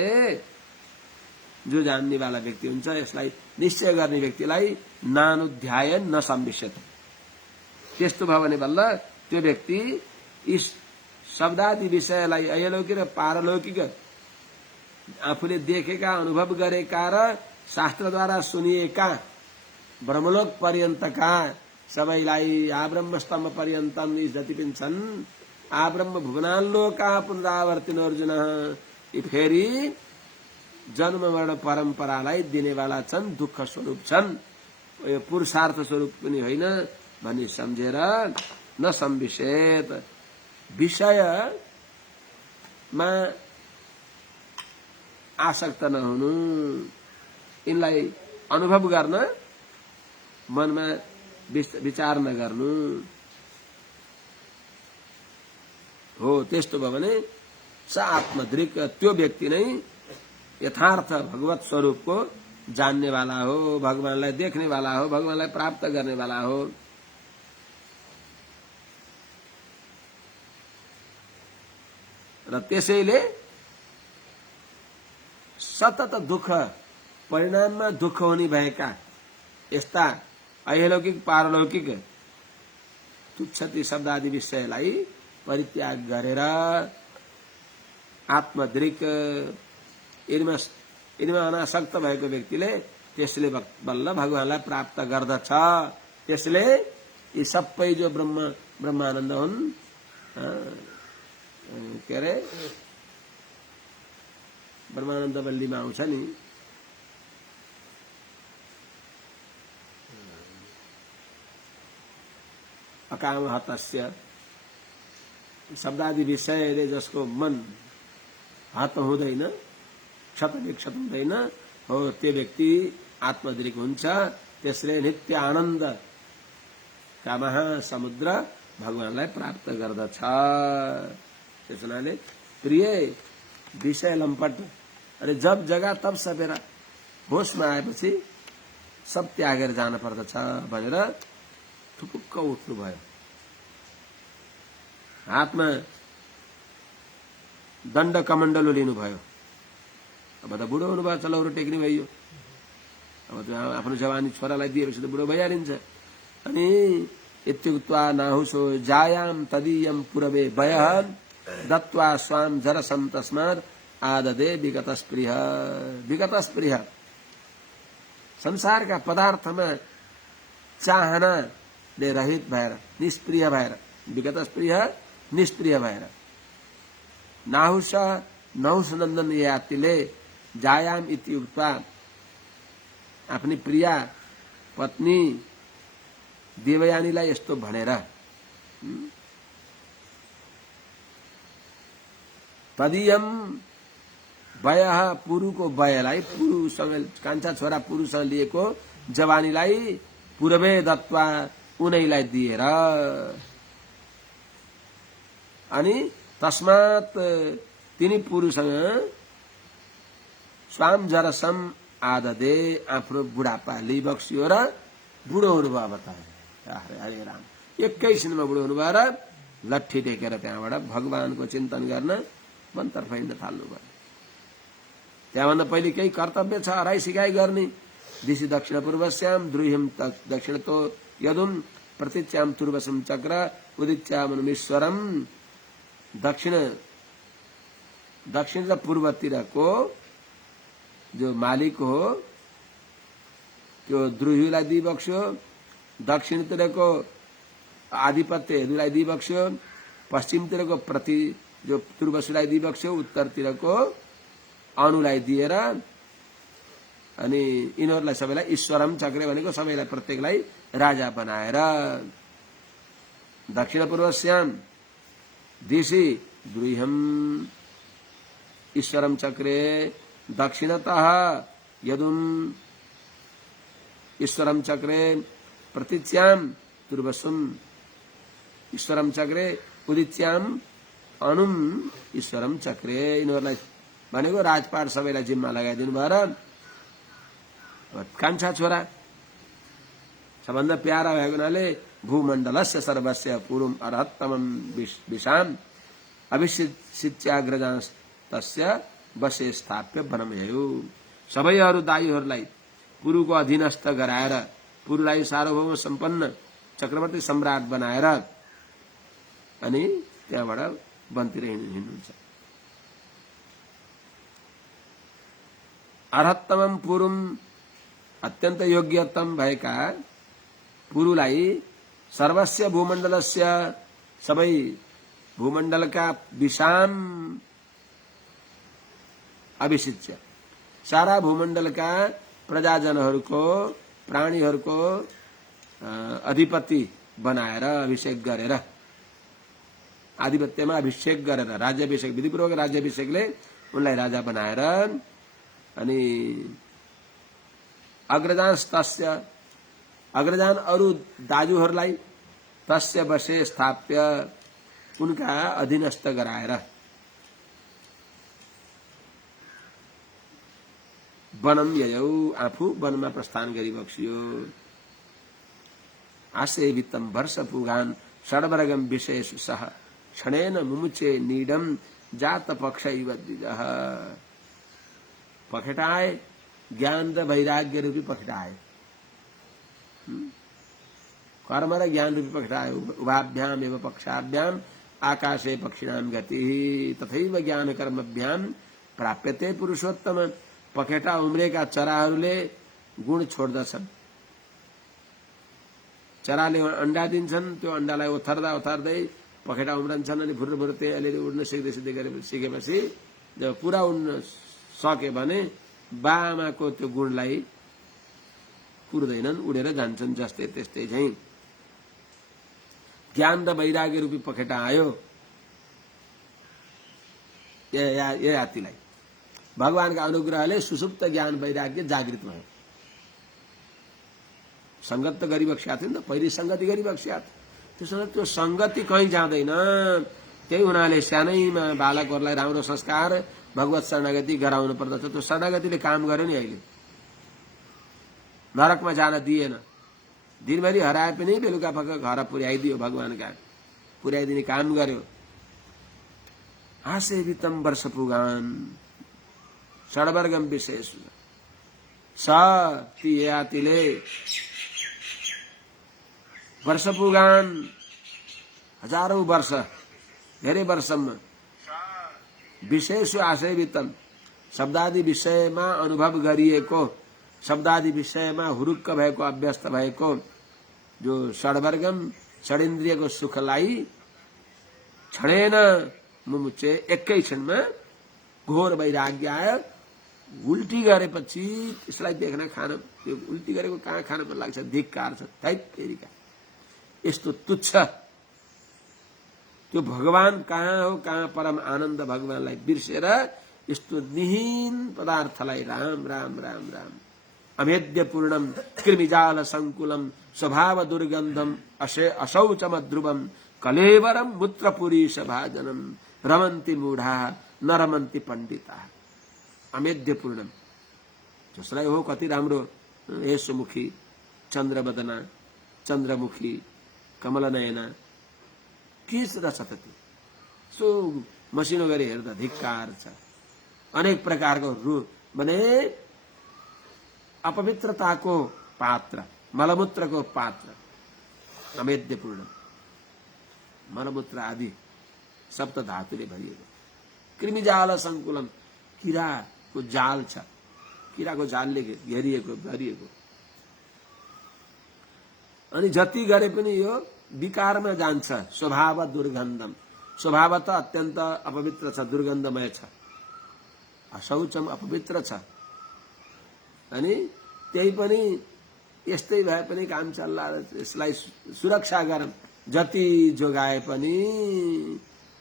जो जान्नेवाला व्यक्ति हुन्छ, यसलाई निश्चय गर्ने व्यक्तिलाई नानुध्याय न सम्विष्यत। त्यस्तो भयो भने बल्ल त्यो व्यक्ति यी शब्दादि विषयलाई अयलौकिक र पारलौकिक आफूले देखेका, अनुभव गरेका र शास्त्रद्वारा सुनिएका ब्रह्मलोक पर्यन्तका सबैलाई, आब्रह्म स्तम्भ पर्यन्तम जति पनि छन्, आब्रह्म भुवनाल्लोका पुनरावर्तिन अर्जुन, यी फेरि जन्म मरण परम्परालाई दिनेवाला छन्, दुःख स्वरूप छन्, यो पुरुषार्थ स्वरूप पनि होइन भनी सम्झेर न सम्विषेत, विषयमा आसक्त नहुनु, यिनलाई अनुभव गर्न मनमा विचार नगर्नु हो। त्यस्तो भयो भने स आत्मदृक्, त्यो व्यक्ति नै यथार्थ भगवत स्वरूपको जान्नेवाला हो, भगवानलाई देख्नेवाला हो, भगवानलाई प्राप्त गर्नेवाला हो। र त्यसैले सतत दुःख, परिणाममा दुःख हुने भएका यस्ता अयलौकिक पारलौकिक तुच्छति शब्दादि विषयलाई परित्याग गरेर आत्मदृक्, यिनीमा अनासक्त भएको व्यक्तिले त्यसले बल्ल भगवानलाई प्राप्त गर्दछ। त्यसले यी सबै जो ब्रह्मानन्द हुन्, के अरे ब्रह्मानन्द वल्लीमा आउँछ नि, अकाम हतस्य, शब्दादि विषयले जसको मन हत हुँदैन, क्षत हुँदैन हो, त्यो व्यक्ति आत्मदृक् हुन्छ। त्यसले नित्य आनन्द का महासमुद्र भगवानलाई प्राप्त गर्दछ। त्यस हुनाले प्रिय विषय लम्पट, अरे जब जगा तब सबेरा, होसमा आएपछि सब त्यागेर जान पर्दछ भनेर ठुपुक्क उठ्नु भयो। हातमा दण्ड कमण्डलो लिनुभयो। अब त बुढो हुनुभयो, चलौरो टेक्ने भयो। अब त आफ्नो जवानी छोरालाई दिएपछि त बुढो भइहालिन्छ। अनि इत्युक्त्वा नाहुसो जायाम तदीयम पुरवे वयः दत्वा स्वाम जरसम तस्मात् आददे विगतस्पृह। विगतस्पृह संसारका पदार्थमा चाहनाले रहित भएर, निष्प्रिय भएर, विगतस्पृह निष्प्रिय भएर, नाहुस नहुस नन्दन यातिले जायाम इत्युक्त्वा आफ्नी प्रिया पत्नी देवयानीलाई यस्तो भनेर तदीयम वयः पुरुको वयलाई, पुरुसँग कान्छा छोरा पुरुषसँग लिएको जवानीलाई पूर्वे दत्वा उनैलाई दिएर, अनि तस्मात् तिनी पुरुषसँग स्वाम जरसम आददे आफ्नो बुढापा लिइबक्सियो र बुढो हुनुभयो बताए। हरे राम, एकैछिनमा बुढो हुनुभयो र लट्ठी टेकेर त्यहाँबाट भगवानको चिन्तन गर्न मनतर्फ हिँड्न थाल्नुभयो। त्यहाँभन्दा पहिले केही कर्तव्य छ, हराई सिकाइ गर्ने। दिशि दक्षिण पूर्वस्याम द्रुहिम दक्षिणतो यदुम प्रतीच्याम तुर्वसम चक्र उदिच्यामनुमीश्वरम। दक्षिण र पूर्वतिरको जो मालिक हो त्यो द्रुहीलाई दिइबक्स्यो, दक्षिणतिरको आधिपत्य हेदुलाई दिइबक्स्यो, पश्चिमतिरको प्रति जो तुर्वसुलाई दिइबक्स्यो, उत्तरतिरको अनुलाई दिएर अनि यिनीहरूलाई सबैलाई ईश्वरम चक्रे भनेको सबैलाई प्रत्येकलाई राजा बनाएर दक्षिण पूर्वस्याम दिशि द्रुहिम ईश्वरम चक्रे दक्षिणतः यदुम ईश्वरम चक्रे प्रतीच्याम तुर्वसुम ईश्वरम चक्रे उदिच्याम अनुम ईश्वरम चक्रे। यिनीहरूलाई भनेको राजपाट सबैलाई जिम्मा लगाइदिनु भएर कान्छा छोरा सबभन्दा प्यारा भएको हुनाले भूमण्डलस्य सर्वस्य पूर्वम अर्हत्तमम विशाम अभिषिच्याग्रजांस तस्य बसे स्थाप्य बनमयु। सबै अरू दाईहरूलाई पुरुको अधीनस्थ गराएर पुरुलाई सार्वभौम सम्पन्न चक्रवर्ती सम्राट बनाएर अनि त्यहाँबाट वनतिर हिँड्नुहुन्छ। अर्हत्तमम पुरुम अत्यन्त योग्यतम भएका पुरुलाई सर्वस्य भूमण्डलस्य सबै भूमण्डलका विशाम अभिषिच्य सारा भूमण्डलका प्रजाजनहरूको प्राणीहरूको अधिपति बनाएर अभिषेक गरेर आधिपत्यमा अभिषेक गरेर राज्याभिषेक विधिपूर्वक राज्याभिषेकले उनलाई राजा बनाएर अनि अग्रजान तस्य अग्रजान अरू दाजुहरूलाई तस्य बसे स्थाप्य उनका अधीनस्थ गराएर वनम ययौ आफू वनमा प्रस्थान गरिबक्सियो। आसेवितम वर्ष पुगान षड्वर्गम विशेष सह क्षणेन मुमुचे नीडम जात पक्ष द्विजः। पखेटाए ज्ञान र वैराग्य रूपी पखेटाए, कर्म र ज्ञान रूपी पखेटाए। उभाभ्याम एवं पक्षाभ्याम आकाशे पक्षिणाम गति तथैव ज्ञान कर्मभ्याम प्राप्यते पुरुषोत्तम। पखेटा उम्रेका चराहरूले गुण छोड्दछन्। चराले अन्डा दिन्छन्, त्यो अन्डालाई ओथर्दा ओथर्दै पखेटा उम्रन्छन् अनि भुर्र भुर्र त्यही अलिअलि उड्न सिकेपछि जब पुरा उड्न सके भने बाआमाको त्यो गुणलाई कुर्दैनन्, उडेर जान्छन्। जस्तै त्यस्तै झैं ज्ञान र वैराग्य रूपी पखेटा आयो यातिलाई भगवानका अनुग्रहले सुसुप्त ज्ञान वैराग्य जागृत भयो। संगत त गरिबक्स्या थियो नि त, पहिले संगति गरिबक्स्या थियो। त्यसो त्यो संगति कहीँ जाँदैन। त्यही हुनाले सानैमा बालकहरूलाई राम्रो संस्कार भगवत शरणागति गराउनु पर्दछ। त्यो शरणागतिले काम गर्यो नि, अहिले नरकमा जान दिएन। दिनभरि हराए पनि बेलुका पक्क घर पुर्याइदियो, भगवानका पुर्याइदिने काम गर्यो। आसेवितम वर्ष पुगान षड्वर्गम विशेष स ती यातिले वर्ष पुगान हजारौं वर्ष धेरै वर्षसम्म विशेष आसेवितम शब्दादि विषयमा अनुभव गरिएको, शब्दादि विषयमा हुरुक्क भएको, अभ्यस्त भएको जो षड्वर्गम षडेन्द्रियको सुखलाई क्षणेन मुमुचे एकै क्षणमा घोर वैराग्य आयो। उल्टी गरेपछि त्यसलाई देख्न खान, त्यो उल्टी गरेको कहाँ खान मन लाग्छ, धिक्कार छ। फेरिका यस्तो तुच्छ त्यो भगवान कहाँ हो, कहाँ परम आनन्द भगवानलाई बिर्सेर यस्तो निहीन पदार्थलाई राम राम राम राम अमेद्य पूर्णम कृमिजाल संकुलम स्वभाव दुर्गन्धम अशौचम ध्रुवम कलेवरम मूत्रपुरी सभाजनम रमन्ति मूढ़ा नरमन्ती पण्डिता अमेध्य पूर्णम। जसलाई हो कति राम्रो यसमुखी चन्द्रवदना चन्द्रमुखी कमलनयना के रहेछ त त्यो सो मसिनो गरी हेर्दा धिक्कार छ। अनेक प्रकारको रूप भने अपवित्रताको पात्र मलमूत्रको पात्र अमेध्य पूर्ण मलमूत्र आदि सप्त धातुले भरिएको कृमिजाल संकुलन किराको जाल छ। किराको जालले घेरिएको भरिएको अनि जति गरे पनि यो विकारमा जान्छ। स्वभाव दुर्गन्धम स्वभाव त अत्यन्त अपवित्र छ दुर्गन्धमय छ अशौचम अपवित्र छ। अनि त्यही पनि यस्तै भए पनि काम चल्ला यसलाई सुरक्षा गरौँ जति जोगाए पनि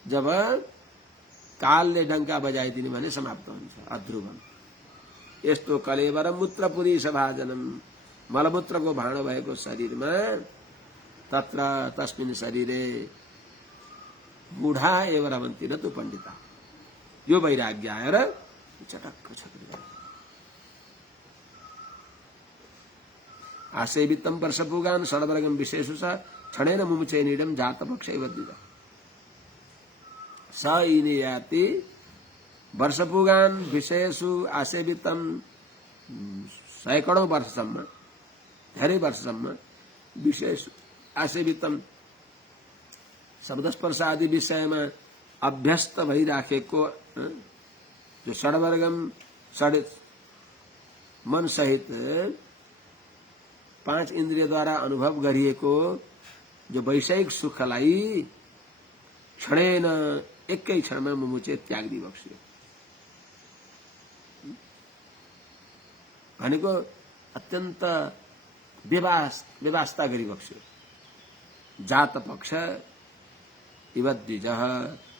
जब कालले डङ्का बजाइदिने भने समाप्त हुन्छ अध्रुवम। यस्तो कलेवरम मूत्रपुरी सभाजनम मलमूत्रको भाँडो भएको शरीरमा तत्र तस्मिन् शरीरे बुढा एव रमन्ती न तु पण्डिता। यो वैराग्य आएर चटक्क छक्रियो। आसेवित्तम वर्षपुगान षड्वर्गम विशेषु स क्षणेन मुमुचे नीडम जातपक्षै वद्दिता स इनियाति वर्षपुगान विशेषु आसेवित्तम सैकडौं वर्षसम्म धेरै वर्षसम्म विशेष आसेवित्तम शब्दस्पर्श आदि विषयमा अभ्यस्त भइराखेको जो षड्वर्गम षड मन सहित 5 इन्द्रियद्वारा अनुभव गरिएको जो वैषयिक सुखलाई क्षणेन एकै क्षणमा मुमुचे त्याग्दी बक्स्यो भनेको अत्यन्त व्यवस्था गरी बक्स्यो। जात पक्ष इवद्विज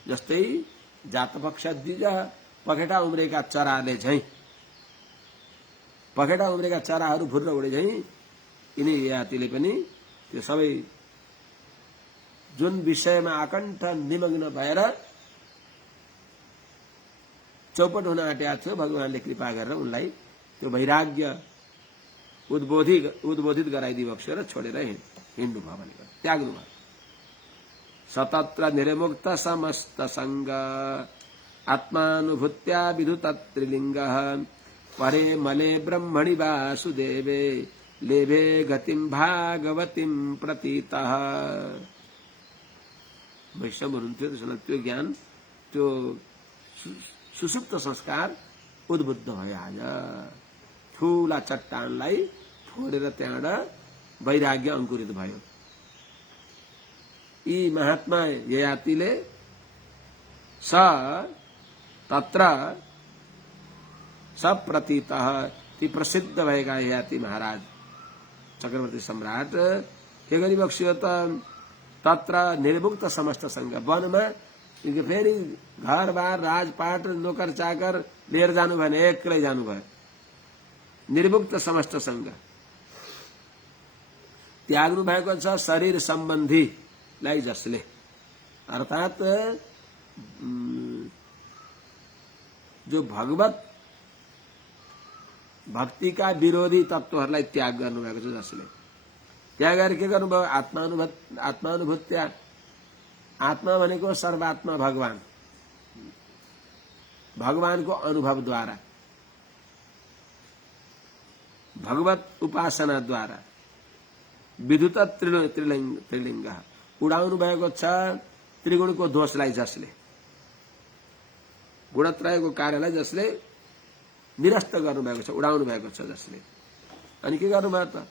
जस्तै जात पक्ष द्विज पखेटा उम्रेका चराले झैं पखेटा उम्रेका चराहरू भुर्र उडे झैं यिनी यातिले पनि त्यो सबै जुन विषयमा आकण्ठ निमग्न भएर चौपट हुन आँटेका थियो भगवानले कृपा गरेर उनलाई त्यो वैराग्य उद्बोधित गराइदिबक्स्यो र छोडेर हिँड्नु भयो भनेको त्याग्नु भयो। सतत्र निर्मुक्त समस्त संग आत्मानुभूत्या विधुत त्रिलिंग परे मले ब्रह्मणि वासुदेवे लेभे गतिम भागवतीम प्रतीतः। वैष्णव हुनुहुन्थ्यो त्यसलाई त्यो ज्ञान त्यो सुसुप्त संस्कार उद्बुद्ध भयो। आज ठूला चट्टानलाई फोडेर त्यहाँबाट वैराग्य अंकुरित भयो। यी महात्मा ययातिले स तत्र सप्रतीतः ती प्रसिद्ध भएका ययाति महाराज चक्रवर्ती सम्राट के गरिबक्स्यो त तत्र निर्मुक्त समस्त संग वनमा फेरि घरबार राजपाट नोकर चाकर लिएर जानु भएन एक्लै जानु भयो। निर्मुक्त समस्त संग त्याग्नु भएको छ शरीर सम्बन्धीलाई जसले अर्थात जो भगवत भक्तिका विरोधी तत्त्वहरूलाई त्याग गर्नुभएको छ जसले त्याग गरेर के गर्नुभयो आत्मानुभूत्या आत्मा भनेको सर्वात्मा भगवान भगवानको अनुभवद्वारा भगवत उपासनाद्वारा विद्युत त्रिलिंग उडाउनु भएको छ त्रिगुणको दोषलाई जसले गुणत्रयको कार्यलाई जसले निरस्त गर्नुभएको छ उडाउनु भएको छ जसले अनि के गर्नुभयो त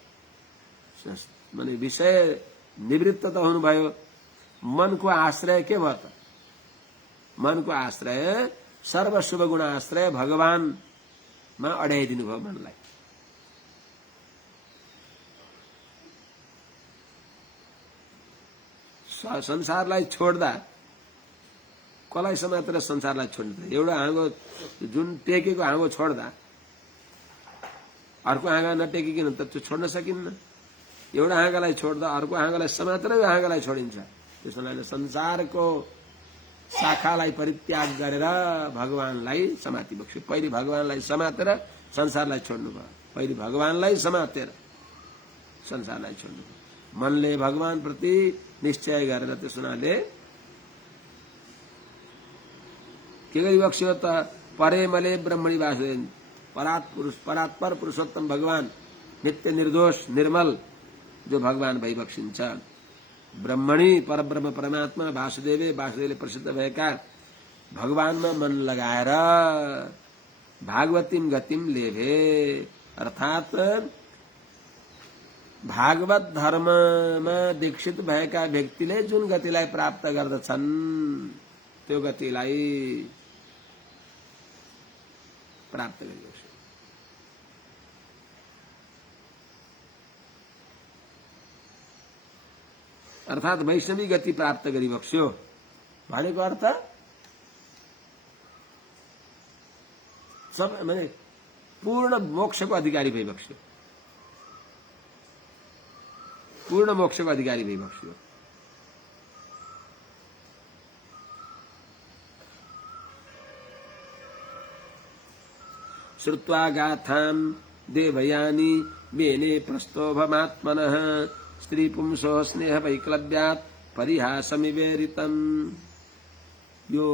माने विषय निवृत्त त हुनुभयो। मनको आश्रय के भयो त मनको आश्रय सर्व शुभ गुण आश्रय भगवानमा अड्याइदिनु भयो मनलाई। संसारलाई छोड्दा कसलाई समातेर संसारलाई छोड्दा एउटा हाँगो जुन टेकेको हाँगो छोड्दा अर्को हाँगा नटेकिकन त त्यो छोड्न सकिन्न। एउटा हाँगालाई छोड्दा अर्को हाँगालाई समातेर यो हाँगालाई छोडिन्छ। त्यसैले संसारको शाखालाई परित्याग गरेर भगवानलाई समाति बक्स्यो। पहिले भगवानलाई समातेर संसारलाई छोड्नु भयो। पहिले भगवानलाई समातेर संसारलाई छोड्नु भयो। मनले भगवान प्रति निश्चय गरेर त्यस हुनाले के गरी बक्स्यो त परे मले ब्रह्मणी वासुदेव परात्पर पुरुषोत्तम भगवान नित्य निर्दोष निर्मल जो भगवान भई बक्सिन्छ। ब्रह्मणी परब्रह्म परमात्मा वासुदेवले प्रसिद्ध भएका भगवानमा मन लगाएर भागवतीम गतिम लेभे अर्थात भागवत धर्ममा दीक्षित भएका व्यक्तिले जुन गतिलाई प्राप्त गर्दछन् त्यो गतिलाई प्राप्त गरिएको छ। अर्थात वैष्णवी गति प्राप्त गरिबक्स्यो भनेको अर्थ सब माने पूर्ण मोक्षको अधिकारी भइबक्स्यो। पूर्ण मोक्षको अधिकारी भइबक्स्यो। श्रुत्वा गाथां देवयानी मेने प्रस्तोभमात्मनः स्त्री पुंसो स्नेह वैक्लव्यात् परिहासमिवेरितम्। यो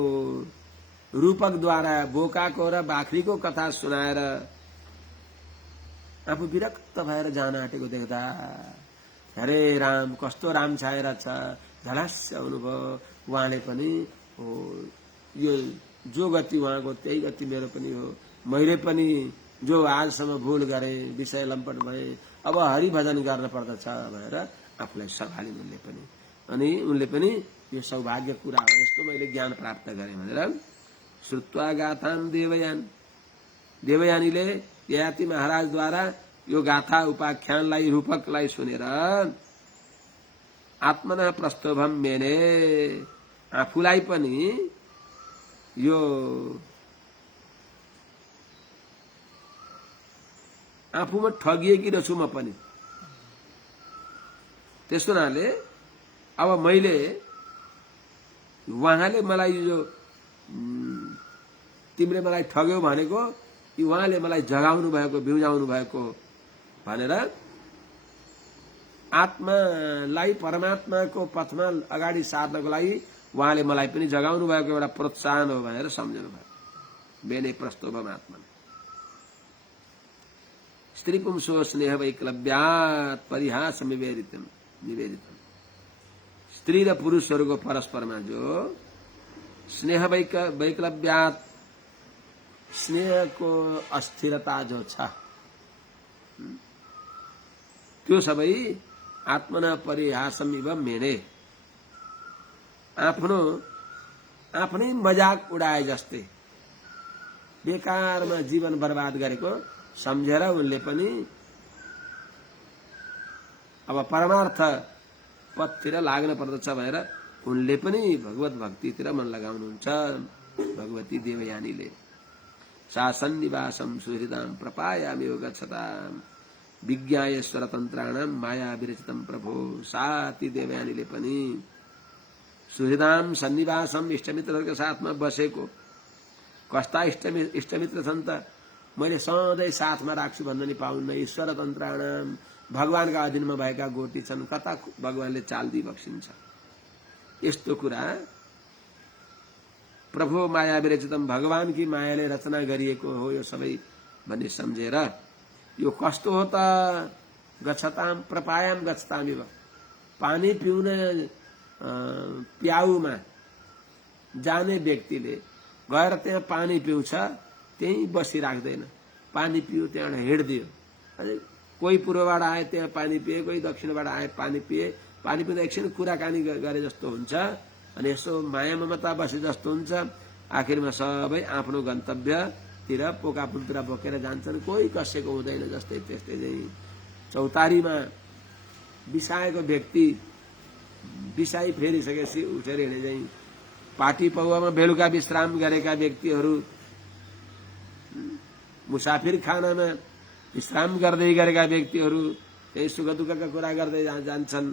रूपकद्वारा बोकाको र बाख्रीको कथा सुनाएर आफू विरक्त भएर जान आँटेको देख्दा हरे राम कस्तो राम छाएर छ झलास्य अनुभव। उहाँले पनि हो यो जो गति उहाँको त्यही गति मेरो पनि हो। मैले पनि जो आजसम्म भूल गरे विषय लम्पट भए अब हरिभजन गर्न पर्दछ भनेर आफूलाई सम्हालिन् उनले पनि। अनि उनले पनि यो सौभाग्य कुरा हो यस्तो मैले ज्ञान प्राप्त गरेँ भनेर श्रुत्वा गाथां देवयानीले ययाति महाराजद्वारा यो गाथा उपाख्यानलाई रूपकलाई सुनेर आत्मना प्रस्तोभम मेने आफूलाई पनि यो आफूमा ठगिएकी रहेछु म पनि। त्यस हुनाले अब मैले उहाँले मलाई यो तिमीले मलाई ठग्यौ भनेको उहाँले मलाई जगाउनु भएको बिउजाउनु भएको भनेर आत्मालाई परमात्माको पथमा अगाडि सार्नको लागि उहाँले मलाई पनि जगाउनु भएको एउटा प्रोत्साहन हो भनेर सम्झनु भयो। बेने प्रस्तोभम आत्मा स्त्री पुंसो स्नेह वैक्लव्यात् परिहास निवेदितम। स्त्री र पुरुषहरूको परस्परमा जो स्नेह वैक्लव्यात् स्नेहको अस्थिरता जो छ त्यो सबै आत्मना परिहासम इव मेने आफ्नै मजाक उडाए जस्तै बेकारमा जीवन बर्बाद गरेको सम्झेर उनले पनि अब परमार्थ पथतिर लाग्न पर्दछ भनेर उनले पनि भगवत भक्तितिर मन लगाउनुहुन्छ। भगवती देवयानीले शासन निवासम सुहृदाम प्रपायामेव गच्छताम विज्ञाय स्वरतन्त्राणाम माया विरचितम प्रभो। साती देवयानीले पनि सुहृदाम सन्निवासम इष्टमित्रहरूको साथमा बसेको कस्ता इष्टमित्र छन् त मैले सधैँ साथमा राख्छु भन्न नि पाउन्न। ईश्वर तन्त्राणाम भगवानका अधीनमा भएका गोटी छन् कता भगवानले चाल दिइबक्सिन्छ। यस्तो कुरा प्रभु माया विरचितम भगवानकी मायाले रचना गरिएको हो यो सबै भन्ने सम्झेर यो कस्तो हो त गच्छताम प्रपायाम गच्छताम इव पानी पिउन प्याउमा जाने व्यक्तिले गएर त्यहाँ पानी पिउँछ त्यही बसिराख्दैन। पानी पियो त्यहाँबाट हिँड्दियो। कोही पूर्वबाट आए त्यहाँ पानी पिए कोही दक्षिणबाट आए पानी पिए। पानी पिउँदा एकछिन कुराकानी गरे जस्तो हुन्छ अनि यसो माया ममता बसे जस्तो हुन्छ। आखिरमा सबै आफ्नो गन्तव्यतिर पोकापुलतिर बोकेर जान्छन्। कोही कसैको हुँदैन जस्तै त्यस्तै चाहिँ चौतारीमा बिसाएको व्यक्ति बिसाई फेरिसकेपछि उठेर हिँडे चाहिँ पाटी पौवामा बेलुका विश्राम गरेका व्यक्तिहरू मुसाफिर खानामा विश्राम गर्दै गरेका व्यक्तिहरू त्यही सुख दुःखका कुरा गर्दै जान्छन्।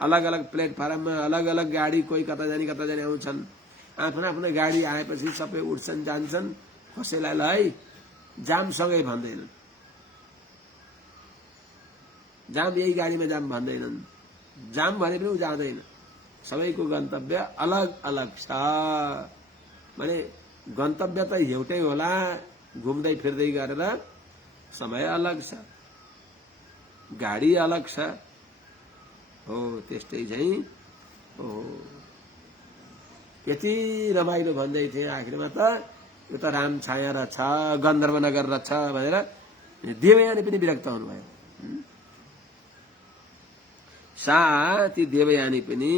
अलग अलग प्लेटफार्ममा अलग अलग गाडी कोही कता जाने आउँछन्। आफ्नो आफ्नो गाडी आएपछि सबै उठ्छन् जान्छन्, कसैलाई ल है जामसँगै भन्दैनन्, जाम यही गाडीमा जाम भन्दैनन्, जाम भने पनि ऊ जाँदैन। सबैको गन्तव्य अलग अलग छ। भने गन्तव्य त एउटै होला, घुम्दै फिर्दै गरेर समय अलग छ, गाडी अलग छ। हो त्यस्तै चाहिँ हो। यति रमाइलो भन्दै थिए, आखिरमा त यो त राम छाया रहेछ, गन्धर्व नगर रहेछ भनेर देवयानी पनि विरक्त हुनुभयो। सा ती देवयानी पनि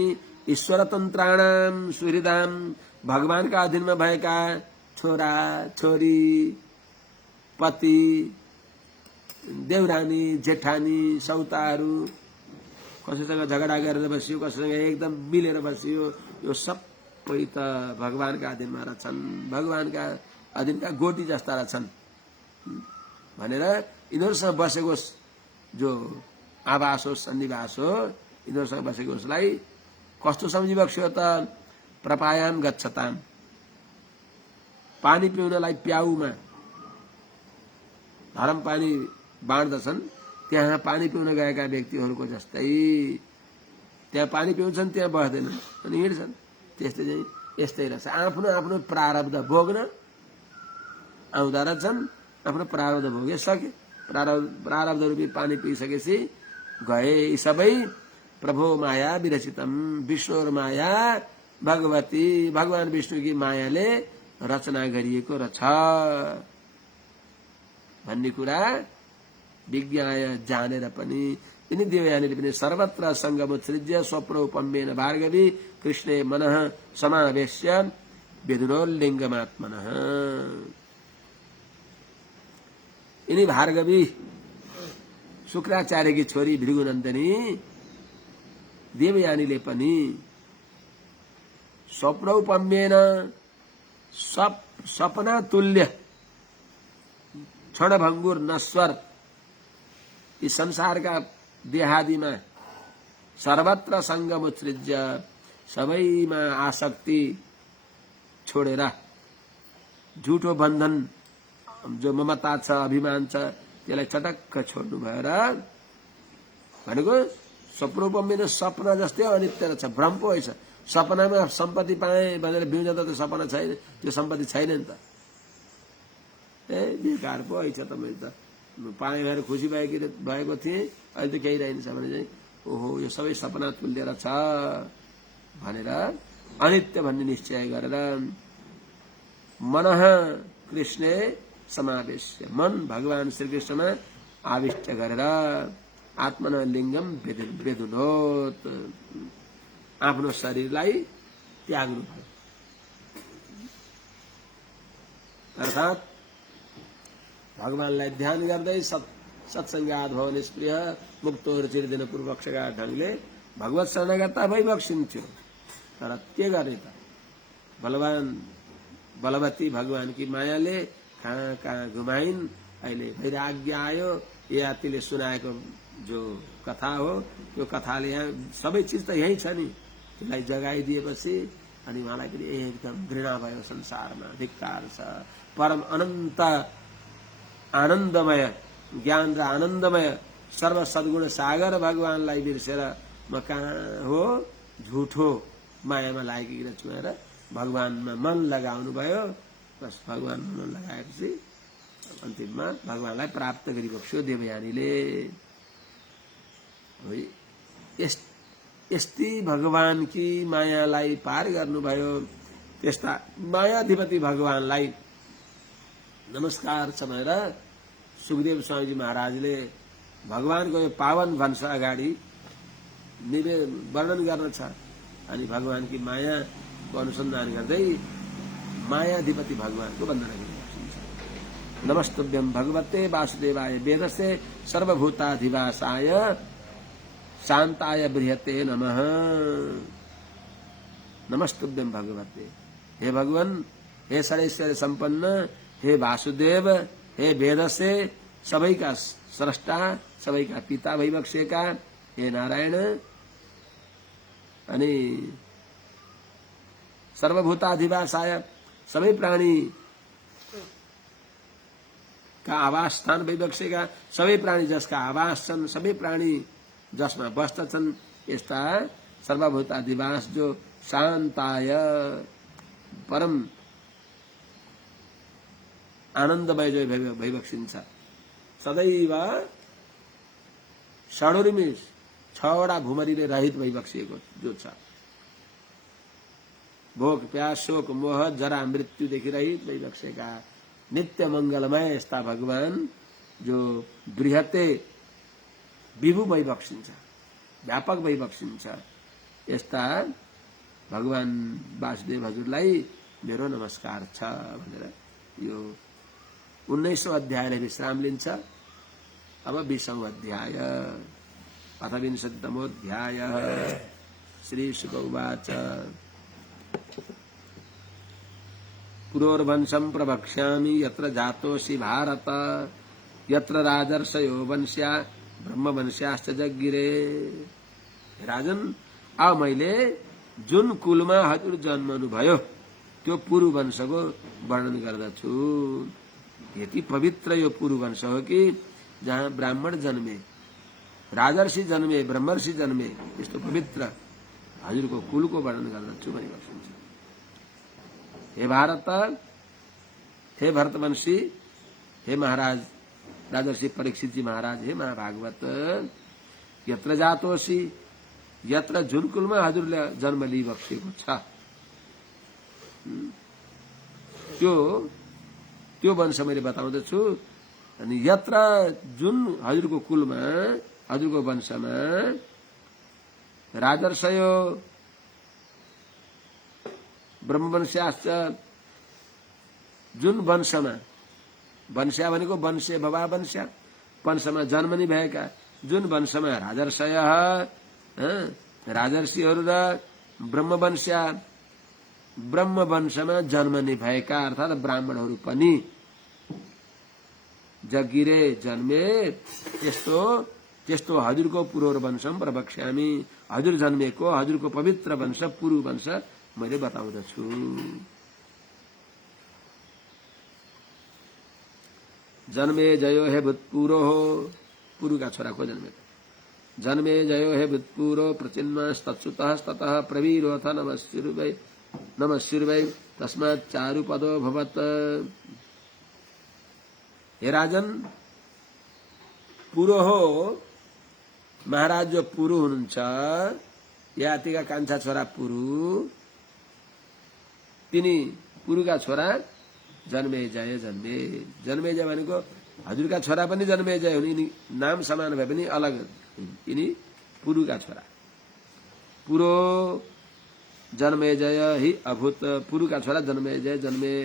ईश्वर तन्त्राणाम सुहृदाम, भगवानका अधीनमा भएका छोरा छोरी, पति, देवरानी, जेठानी, सौताहरू, कसैसँग झगडा गरेर बसियो, कसैसँग एकदम मिलेर बसियो, यो सबै त भगवानका अधीनमा रहेछन्, भगवानका अधीनका गोटी जस्ता रहेछन् भनेर यिनीहरूसँग बसेको जो आवास हो, सन्निवास हो, यिनीहरूसँग बसेको उसलाई कस्तो सम्झिबक्स्यो त? प्रपायाम गच्छताम, पानी पिउनलाई प्याउमा धरम पानी बाँड्दछन्, त्यहाँ पानी पिउन गएका व्यक्तिहरूको जस्तै त्यहाँ पानी पिउँछन्, त्यहाँ बस्दैनन् अनि हिँड्छन्। त्यस्तै चाहिँ यस्तै रहेछ। आफ्नो आफ्नो प्रारब्ध भोग्न आउँदा रहेछन्, आफ्नो प्रारब्ध भोगिसके, प्रारब्ध रूपी पानी पिइसकेपछि गए। यी सबै प्रभो माया विरचितम, विष्णु माया भगवती, भगवान विष्णुकी मायाले रचना गरिएको रहेछ भन्ने कुरा विज्ञाय जानेर पनि यिनी देवयानीले पनि सर्वत्र सङ्गमुत्सृज्य स्वप्नोपम्येन भार्गवी कृष्णे मनः समावेश्य विदुरोल्लिङ्गमात्मनः। यिनी भार्गवी शुक्राचार्यकी छोरी भृगुनन्दनी देवयानीले पनि स्वप्नोपम्येन, सपना तुल्य, क्षणभङ्गुर नश्वर यी संसारका देहादिमा सर्वत्र सङ्गमुत्सृज्य, सबैमा आसक्ति छोडेर, झुठो बन्धन जो ममता छ, अभिमान छ, त्यसलाई चटक्क छोड्नु भएर भनेको स्वप्नोपम्येन, सपना जस्तै अनित्य रहेछ, भ्रम पो रहेछ। सपनामा सम्पत्ति पाएँ भनेर बिउजँदा त सपना छैन, त्यो सम्पत्ति छैन नि त, बेकार पो रहेछ। त मैले त पाएँ भएर खुसी भएको थिएँ, अहिले त केही रहेनछ भने चाहिँ ओहो यो सबै सपना तुल्य रहेछ भनेर अनित्य भन्ने निश्चय गरेर मनः कृष्णे समावेश, मन भगवान श्रीकृष्णमा आविष्ट गरेर आत्मन लिङ्गम वेदुनोत, आफ्नो शरीरलाई त्याग्नु भयो। अर्थात् भगवानलाई ध्यान गर्दै सत्सङ्गात भव निष्प्रिय मुक्तो चिरदिन पूर्वक्षका ढङ्गले भगवत शरणगता भइबक्सिन्थ्यो। तर के गर्ने त, बलवती भगवानकी मायाले कहाँ कहाँ घुमाइन्। अहिले वैराग्य आयो, यातिले सुनाएको जो कथा हो, त्यो कथाले यहाँ सबै चिज त यही छ नि, त्यसलाई जगाइदिएपछि अनि उहाँलाई पनि एकदम घृणा भयो संसारमा, धिक्कार छ। परम अनन्त आनन्दमय ज्ञान र आनन्दमय सर्व सद्गुण सागर भगवानलाई बिर्सेर म कहाँ हो झुठो मायामा लागेर चुहेर भगवानमा मन लगाउनु भयो। बस भगवानमा मन लगाएपछि अन्तिममा भगवानलाई प्राप्त गरिबक्स्यो देवयानीले। यस्ती भगवानकी मायालाई पार गर्नुभयो। त्यस्ता मायाधिपति भगवानलाई नमस्कार छ भनेर सुखदेव स्वामीजी महाराजले भगवानको यो पावन वंश अगाडि वर्णन गर्न छ। अनि भगवानकी मायाको अनुसन्धान गर्दै मायाधिपति भगवानको वन्दना गरिन्छ। नमस्तुभ्यं भगवते वासुदेवाय वेदसे सर्वभूताधिवासाय शान्ताय बृहते नमः। नमस्तुभ्यं भगवते, हे भगवान, हे षडैश्वर्य संपन्न, हे वासुदेव, हे वेदसे, सबैका स्रष्टा, सबैका पिता भइबक्सेका हे नारायण, अनि सर्वभूताधिवासाय सबै प्राणी का आवास स्थान वैवक्षेका सबै प्राणी जसका आवास छन् सबै प्राणी जसमा बस्दछन् यस्ता सर्वभूताधिवास जो शान्ताय परम आनन्दमय जो भइबक्सिन्छ सदैव षडुर्मी 6वटा भूमरीले रहित भइबक्सिएको जो छ भोक प्यास शोक मोह जरा मृत्युदेखि रहित भइबक्सेका नित्य मंगलमय यस्ता भगवान जो बृहते विभु भइबक्सिन्छ व्यापक भइबक्सिन्छ यस्ता भगवान वासुदेव हजुरलाई मेरो नमस्कार छ भनेर यो 19औं अध्यायले विश्राम लिन्छ। अब 20औं अध्याय अथ 20तमोऽध्याय श्री शुक उवाच पुरोर्वंशं प्रवक्ष्यामि यत्र जातोऽसि भारत यत्र राजर्षयो वंश्या ब्रह्मवंश्याश्च जगिरे। राजन अब मैले जुन कुलमा हजुर जन्मनुभयो त्यो पुरुवंशको वर्णन गर्दछु। यति पवित्र यो पुरुवंश हो कि जहाँ ब्राह्मण जन्मे राजर्षि जन्मे ब्रह्मर्षि जन्मे यस्तो पवित्र हजुरको कुलको वर्णन गर्दछु भनिरहेको छ। हे भारत हे भरतवंशी हे महाराज राजर्षि परीक्षित जी महाराज हे महाभागवत यत्र जातोसी यत्र जुन कुलमा हजुरले जन्म लिइबक्सेको छ त्यो वंश मैले बताउँदछु। अनि यत्र जुन हजुरको कुलमा हजुरको वंशमा राजर्षयो ब्रह्मवंश्याश्च जुन वंशमा वंश्या भनेको वंशे भवा वंश्या वंशमा जन्मनी भएका जुन वंशमा राजर्षय राजर्षिहरू र ब्रह्मवंश्या ब्रह्मवंशमा जन्मनी भएका अर्थात ब्राह्मणहरू पनि जगिरे जन्मे त्यस्तो हजुरको पुरोर्वंशम प्रवक्ष्यामि हजुर जन्मेको हजुरको पवित्र वंश पुरु वंश मैले बताउँदछु। जन्मे जयो हे भूतपूरो हो पुरुका छोराको जन्मेको जन्मे जयो हे भूतपूरो प्रचिन्मास्तत्सुतः ततः प्रवीरोऽथ नमस्युर्वै तस्मात् चारुपदो भवत्। हे राजन पुरो हो महाराज जो पुरु हुनुहुन्छ यातिका कान्छा छोरा पुरु तिनी पुरुका छोरा जन्मेजय जन्मेजय भनेको हजुरका छोरा पनि जन्मेजय हुन् यिनी नाम समान भए पनि अलग यिनी पुरुका छोरा पुरो जन्मेजय हि अभूत पुरुका छोरा जन्मेजय जन्मे।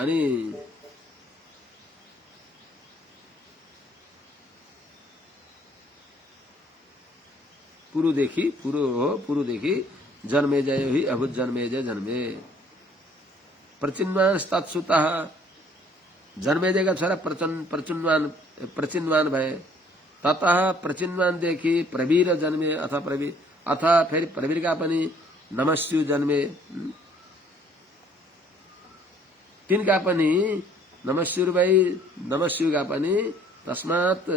अनि पुरुदेखि जन्मेजय हि अभूत जन्मेजय जन्मे। प्रचिन्वान तत्सुतः जन्मेजयका छोरा प्रचिन्वान भए ततः प्रचिन्वानदेखि प्रवीर जन्मे अथ फेरि प्रवीरका पनि नमस्यु जन्मे। तिनका पनि नमस्युका पनि तस्मात्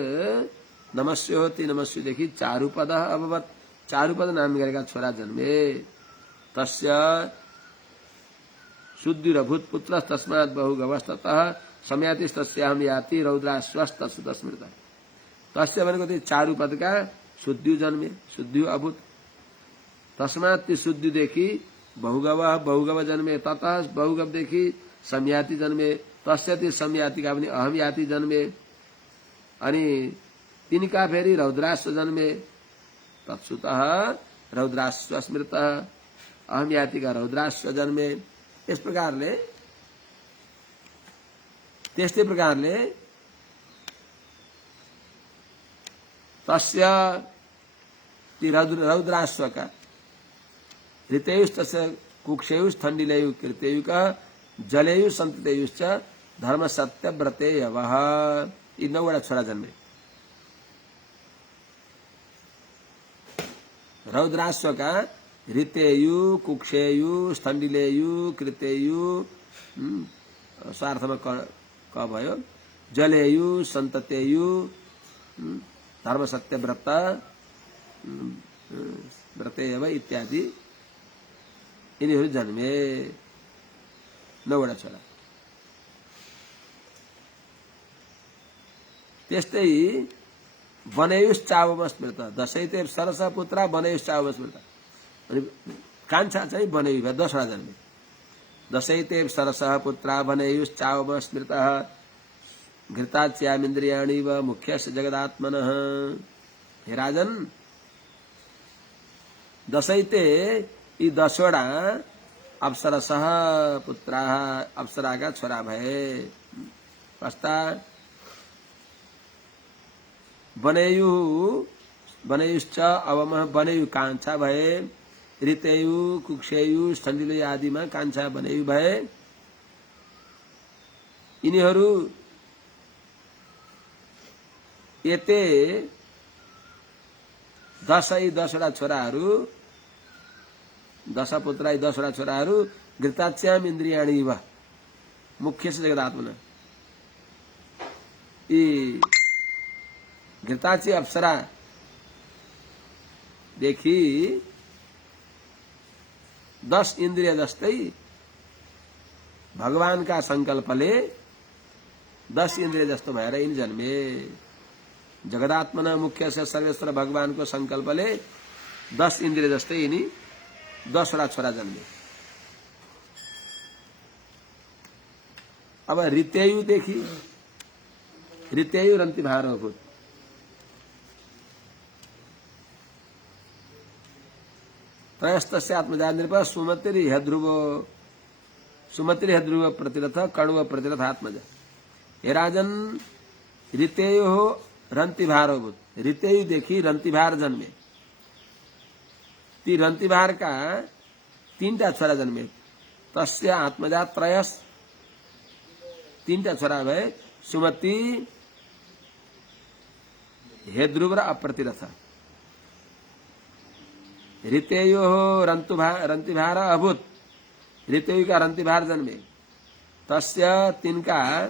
नमस्यो हो ती नमस्युदेखि चारुपद अभवत् चारुपद नाम गरेका छोरा जन्मे। तस्य शुद्धिरभूत पुत्र तस्मात् बहुगवस्ततः सम्यातिस्तस्याहं याति रौद्राश्वस्तसुत स्मृत। तस्य भनेको त्यो चारुपदका शुद्धिउ जन्मे शुद्धिउ अभूत तस्मात् ती शुद्धिदेखि बहुगव जन्मे ततः बहुगवदेखि सम्याति जन्मे तस्य ती सम्यातिका पनि अहम याति जन्मे। अनि तिनका फेरि रौद्राश्व जन्मे तत्सुतः रौद्राश्व स्मृत अहम यातिका रौद्राश्व जन्मे। त्यस्तै प्रकारले तस्य ती रौद्राश्वका ऋतयुस् तस्य कुक्षेयुस् थण्डिलेयु कृतेयुक जलेयु सन्ततेयुश्च धर्म सत्य व्रते यवः यी 9 वटा छोरा जन्मे। रौद्राश्वका ऋतेयु कुक्षेयु स्थण्डिलेयु कृतेयु स्वार्थमा क भयो जलेयु सन्ततेयु धर्म सत्य व्रत व्रतेव इत्यादि यिनीहरू जन्मे 9 वटा छोरा। त्यस्तै बनयुश्चावम स्मृत दशैते सरस पुत्र बनयुश्चावम स्मृत अनि कान्छा चाहिँ बनयु 10 वटा जन्मे। दशैते सरस पुत्र बनयुश्चावम स्मृत घृताच्यामिन्द्रियाणि व मुख्यस्य जगदात्मनः। हे राजन, दशैते यी 10 वटा अप्सरसः पुत्राः अप्सराका छोरा भए। कस्ता? बनयुश्च अवमः बनयु कान्छा भए, ऋतेयु कुक्षेयु स्थण्डिलेयु आदिमा कान्छा बनयु भए। यिनीहरू एते 10 वटा छोराहरू 10 पुत्र 10 वटा छोराहरू घृताच्याम इन्द्रियाणि वा मुख्य से जगदात्मना। यी घृताची अप्सरा देखि 10 इन्द्रिय जस्तै भगवानका संकल्पले 10 इन्द्रिय जस्तो भएर यिनी जन्मे। जगदात्मना मुख्य से सर्वेश्वर भगवानको संकल्पले 10 इन्द्रिय जस्तै यिनी 10 वटा छोरा जन्मे। अब ऋतेयु देखि ऋतेयु रन्तिभारो भूत त्रयस्तस्य आत्मजा नृप सुमतिर्ह्यध्रुव प्रतिरथ कण्व प्रतिरथ आत्मजा। हे राजन, ऋतेयो रन्तिभारो भूत ऋतेयु देखि रन्तिभार जन्मे। ती रन्तिभार का 3टा छोरा जन्मे। तस्य आत्मजा त्रयस 3टा छोरा भए सुमति हेध्रुव र अप्रतिरथ। ऋतेयो रन्तिभार अभूत ऋतेयु का रन्तिभार जन्मे। तस्य 3 का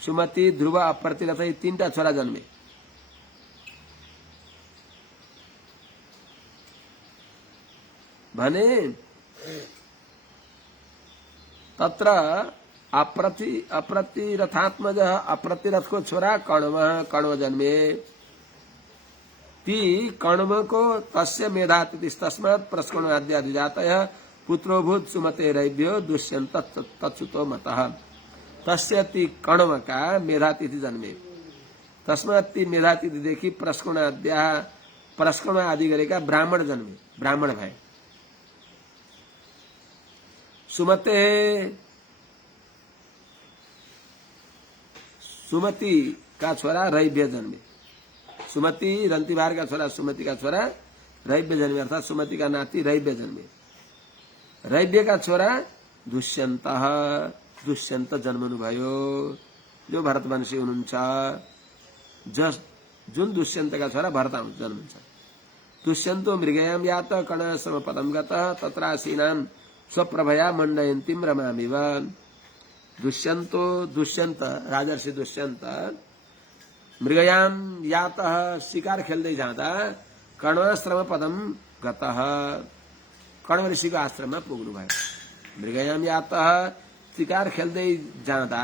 सुमति ध्रुव अप्रतिरथ 3टा छोरा जन्मे। भने तत्र अप्रतिरथात्मज अप्रतिरथ को छोरा कण्व जन्मे। ती कण्व को तस्य मेधातिथि प्रस्कण आद्यादिजातयः पुत्रोभूत सुमते रैभ्यो दुष्यंत तत्सुतो मतः। तस्य ती कण्व का मेधातिथि जन्मे। तस्मात् ती मेधातिथि देखि प्रस्कण आदि गरेका ब्राह्मण जन्मे, ब्राह्मण भए। सुमति का छोरा रैभ्य जन्मे। सुमति रन्तिभार का छोरा सुमति का छोरा रैभ्य जन्मे, अर्थात सुमति का नाति रैभ्य जन्मे। रैभ्य का छोरा दुष्यन्त जन्मनु भयो, जो भरतवंशी हुनुहुन्छ। जुन दुष्यन्त का छोरा भरत जन्मन्छ। दुष्यन्तो मृगयाम यात कणश्रम पदम गतः तत्रासीनां स्वप्रभया मण्डयन्तीं रमामिव। दुष्यन्त राजर्षि दुष्यन्त मृगयाम यातः शिकार खेल्दै जाँदा कण्वाश्रम पदम गतः कण्व ऋषिको आश्रममा पुग्नु भयो। मृगयाम यातः शिकार खेल्दै जाँदा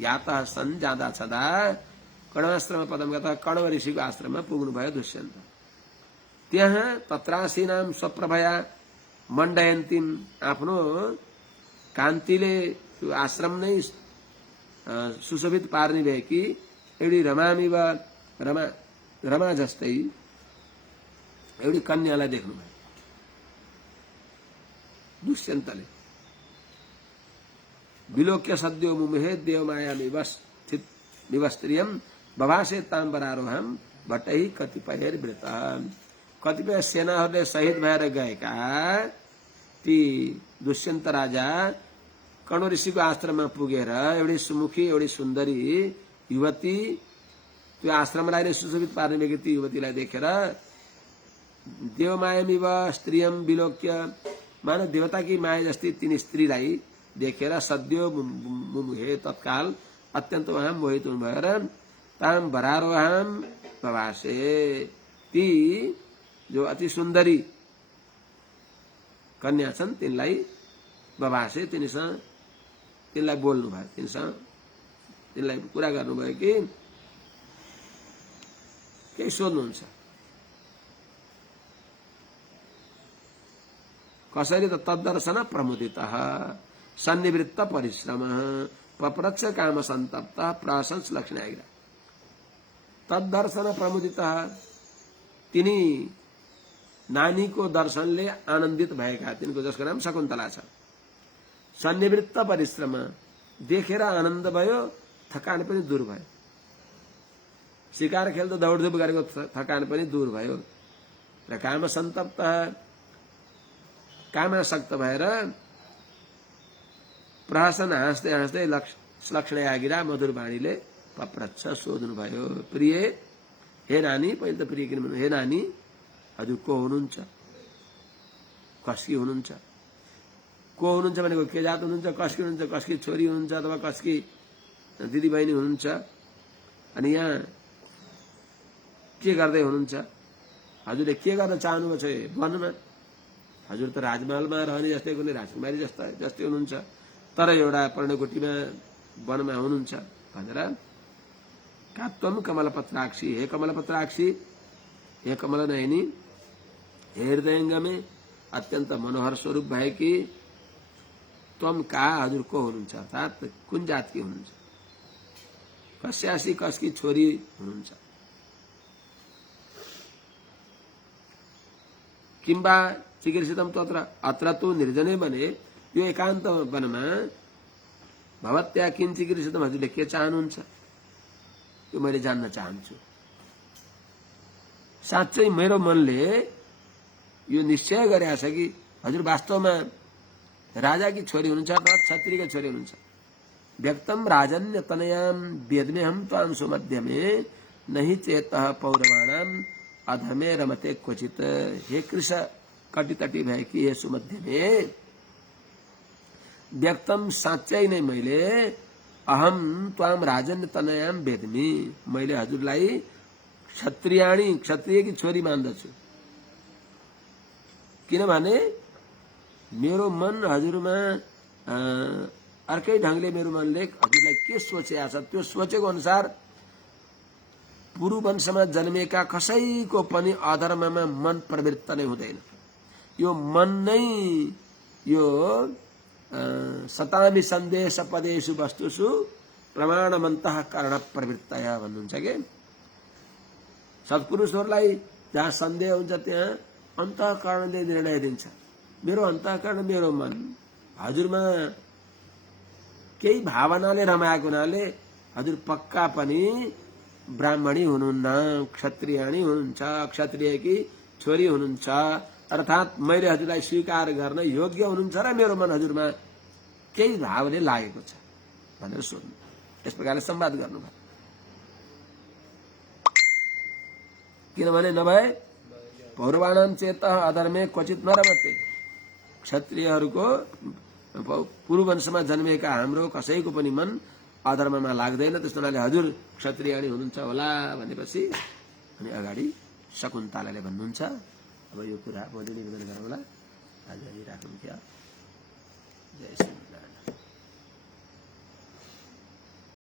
यातः सन जाँदा छँदा कण्वाश्रम पदम गतः कण्व ऋषिको आश्रममा पुग्नु भयो दुष्यन्त। त्यहाँ तत्रासीनाम स्वप्रभया मण्डयन्तीम आफ्नो कान्तिले त्यो आश्रम नै सुशोभित पार्ने भएकी एउटी रमामिव रमा जस्तै एउटी कन्यालाई देख्नुभयो दुष्यन्तले। विलोक्य सद्यो मुमुहे देवमाया निवस्थिरियम बभासे ताम्बरारोहम भट्टै कतिपयैर्वृत। कतिपय सेनाहरूले शहीद भएर गएका ती दुष्यन्त राजा कण्व ऋषिको आश्रममा पुगेर एउटी सुमुखी एउटी सुन्दरी युवती त्यो आश्रमलाई नै सुशोभित पार्ने ती युवतीलाई देखेर देवमायामिव स्त्रियम विलोक्य, मानव देवताकी माया जस्तै तिनी स्त्रीलाई देखेर सद्यो मुमुहे, तत्काल अत्यन्त उहाँ मोहित हुनुभयो र ताम भरारोहाम प्रवासे, ती जो अति सुन्दरी कन्या छन् तिनलाई बभासे, तिनलाई बोल्नु भयो, तिनलाई कुरा गर्नुभयो कि केही सोध्नुहुन्छ। कसरी त तद्दर्शन प्रमुदितः सन्निवृत्त परिश्रम पप्रच्छ काम सन्तप्त प्रशंस लक्षण आइरा। तद्दर्शन प्रमुदितः, तिनी नानीको दर्शनले आनन्दित भएका, तिनको जसको नाम शकुन्तला छ। सन्निवृत्त परिश्रम, देखेर आनन्द भयो, थकान पनि दूर भयो। शिकार खेल्दा दौडधुप गरेको थकान पनि दूर भयो। र काम सन्तप्त, कामासक्त भएर प्रहसन हाँस्दै हाँस्दै लक्षण आगिरा मधुर बाणीले पप्रच्छ सोध्नुभयो। प्रिय, हे नानी, पहिले त प्रिय किन भन्नु, हे नानी हजुर को हुनुहुन्छ, कसकी हुनुहुन्छ। को हुनुहुन्छ भनेको के जात हुनुहुन्छ, कसकी हुनुहुन्छ, कसकी छोरी हुनुहुन्छ अथवा कसकी दिदीबहिनी हुनुहुन्छ, अनि यहाँ के गर्दै हुनुहुन्छ, हजुरले के गर्न चाहनुभएको छ वनमा। हजुर त राजमहलमा रहने जस्तै कुनै राजकुमारी जस्तै हुनुहुन्छ, तर एउटा पर्णकोटीमा वनमा हुनुहुन्छ भनेर। कात्वम कमलपत्राक्षी, हे कमलपत्राक्षी, हे कमल नयनी, हे हृदयङ्गमे अत्यन्त मनोहर स्वरूप भएकी त्वम का, हजुर को हुनुहुन्छ, अर्थात् कुन जातकी हुनुहुन्छ, कस्यासी कसकी छोरी हुनुहुन्छ। किम्बा चिकीर्षितम तत्र, अत्र तु निर्जने बने, यो एकान्त वनमा भवत्या किन चिकीर्षितम, हजुरले के चाहनुहुन्छ, यो मैले जान्न चाहन्छु। साँच्चै मेरो मनले यो निश्चय गरेको छ कि हजुर वास्तवमा राजाकी छोरी हुनुहुन्छ अथवा क्षत्रियकी छोरी हुनुहुन्छ। व्यक्तम राजन्य तनयाम वेदमेहम त्वां सुमध्यमे नहि चेतः पौरवाणाम अधमे रमते क्वचित। हे कृष कटितटी भएकी हे सुमध्यमे, व्यक्तम साँच्चै नै मैले अहम त्वाम राजन्य तनयाम वेदमी, मैले हजुरलाई क्षत्रियकी छोरी मान्दछु। किनभने मेरो मन हजुरमा अर्कै ढंगले मेरो मनले हजुरलाई के सोचेको छ, त्यो सोचेको अनुसार पुरु वंशमा जन्मेका कसैको पनि अधर्ममा मन प्रवृत्त नै हुँदैन। यो मन नै यो सतामि सन्देश पदेषु वस्तुषु प्रमाणमन्तः कर्ण प्रवृत्तया भन्नुहुन्छ के। सत्पुरुषहरूलाई जहाँ सन्देह हुन्छ त्यहाँ अन्तःकरणले निर्णय दिन्छ। मेरो अन्तःकरण, मेरो मन हजुरमा केही भावनाले रमाएको हुनाले हजुर पक्का पनि ब्राह्मणी हुनुहुन्न, क्षत्रियाणी हुनुहुन्छ, क्षत्रियकी छोरी हुनुहुन्छ, अर्थात् मैले हजुरलाई स्वीकार गर्न योग्य हुनुहुन्छ र मेरो मन हजुरमा केही भावले लागेको छ भनेर सोध्नु। यस प्रकारले संवाद गर्नुभयो। किनभने नभए पौरवाणाम चेत अधर्मे क्वचित नरमते, क्षत्रियहरूको पूर्व वंशमा जन्मेका हाम्रो कसैको पनि मन अधर्ममा लाग्दैन। त्यस हुनाले हजुर क्षत्रियाणी हुनुहुन्छ होला भनेपछि अनि अगाडि शकुन्तलाले भन्नुहुन्छ। अब यो कुरा भोलि निवेदन गरौँला, आज राखौँ क्या। जय श्री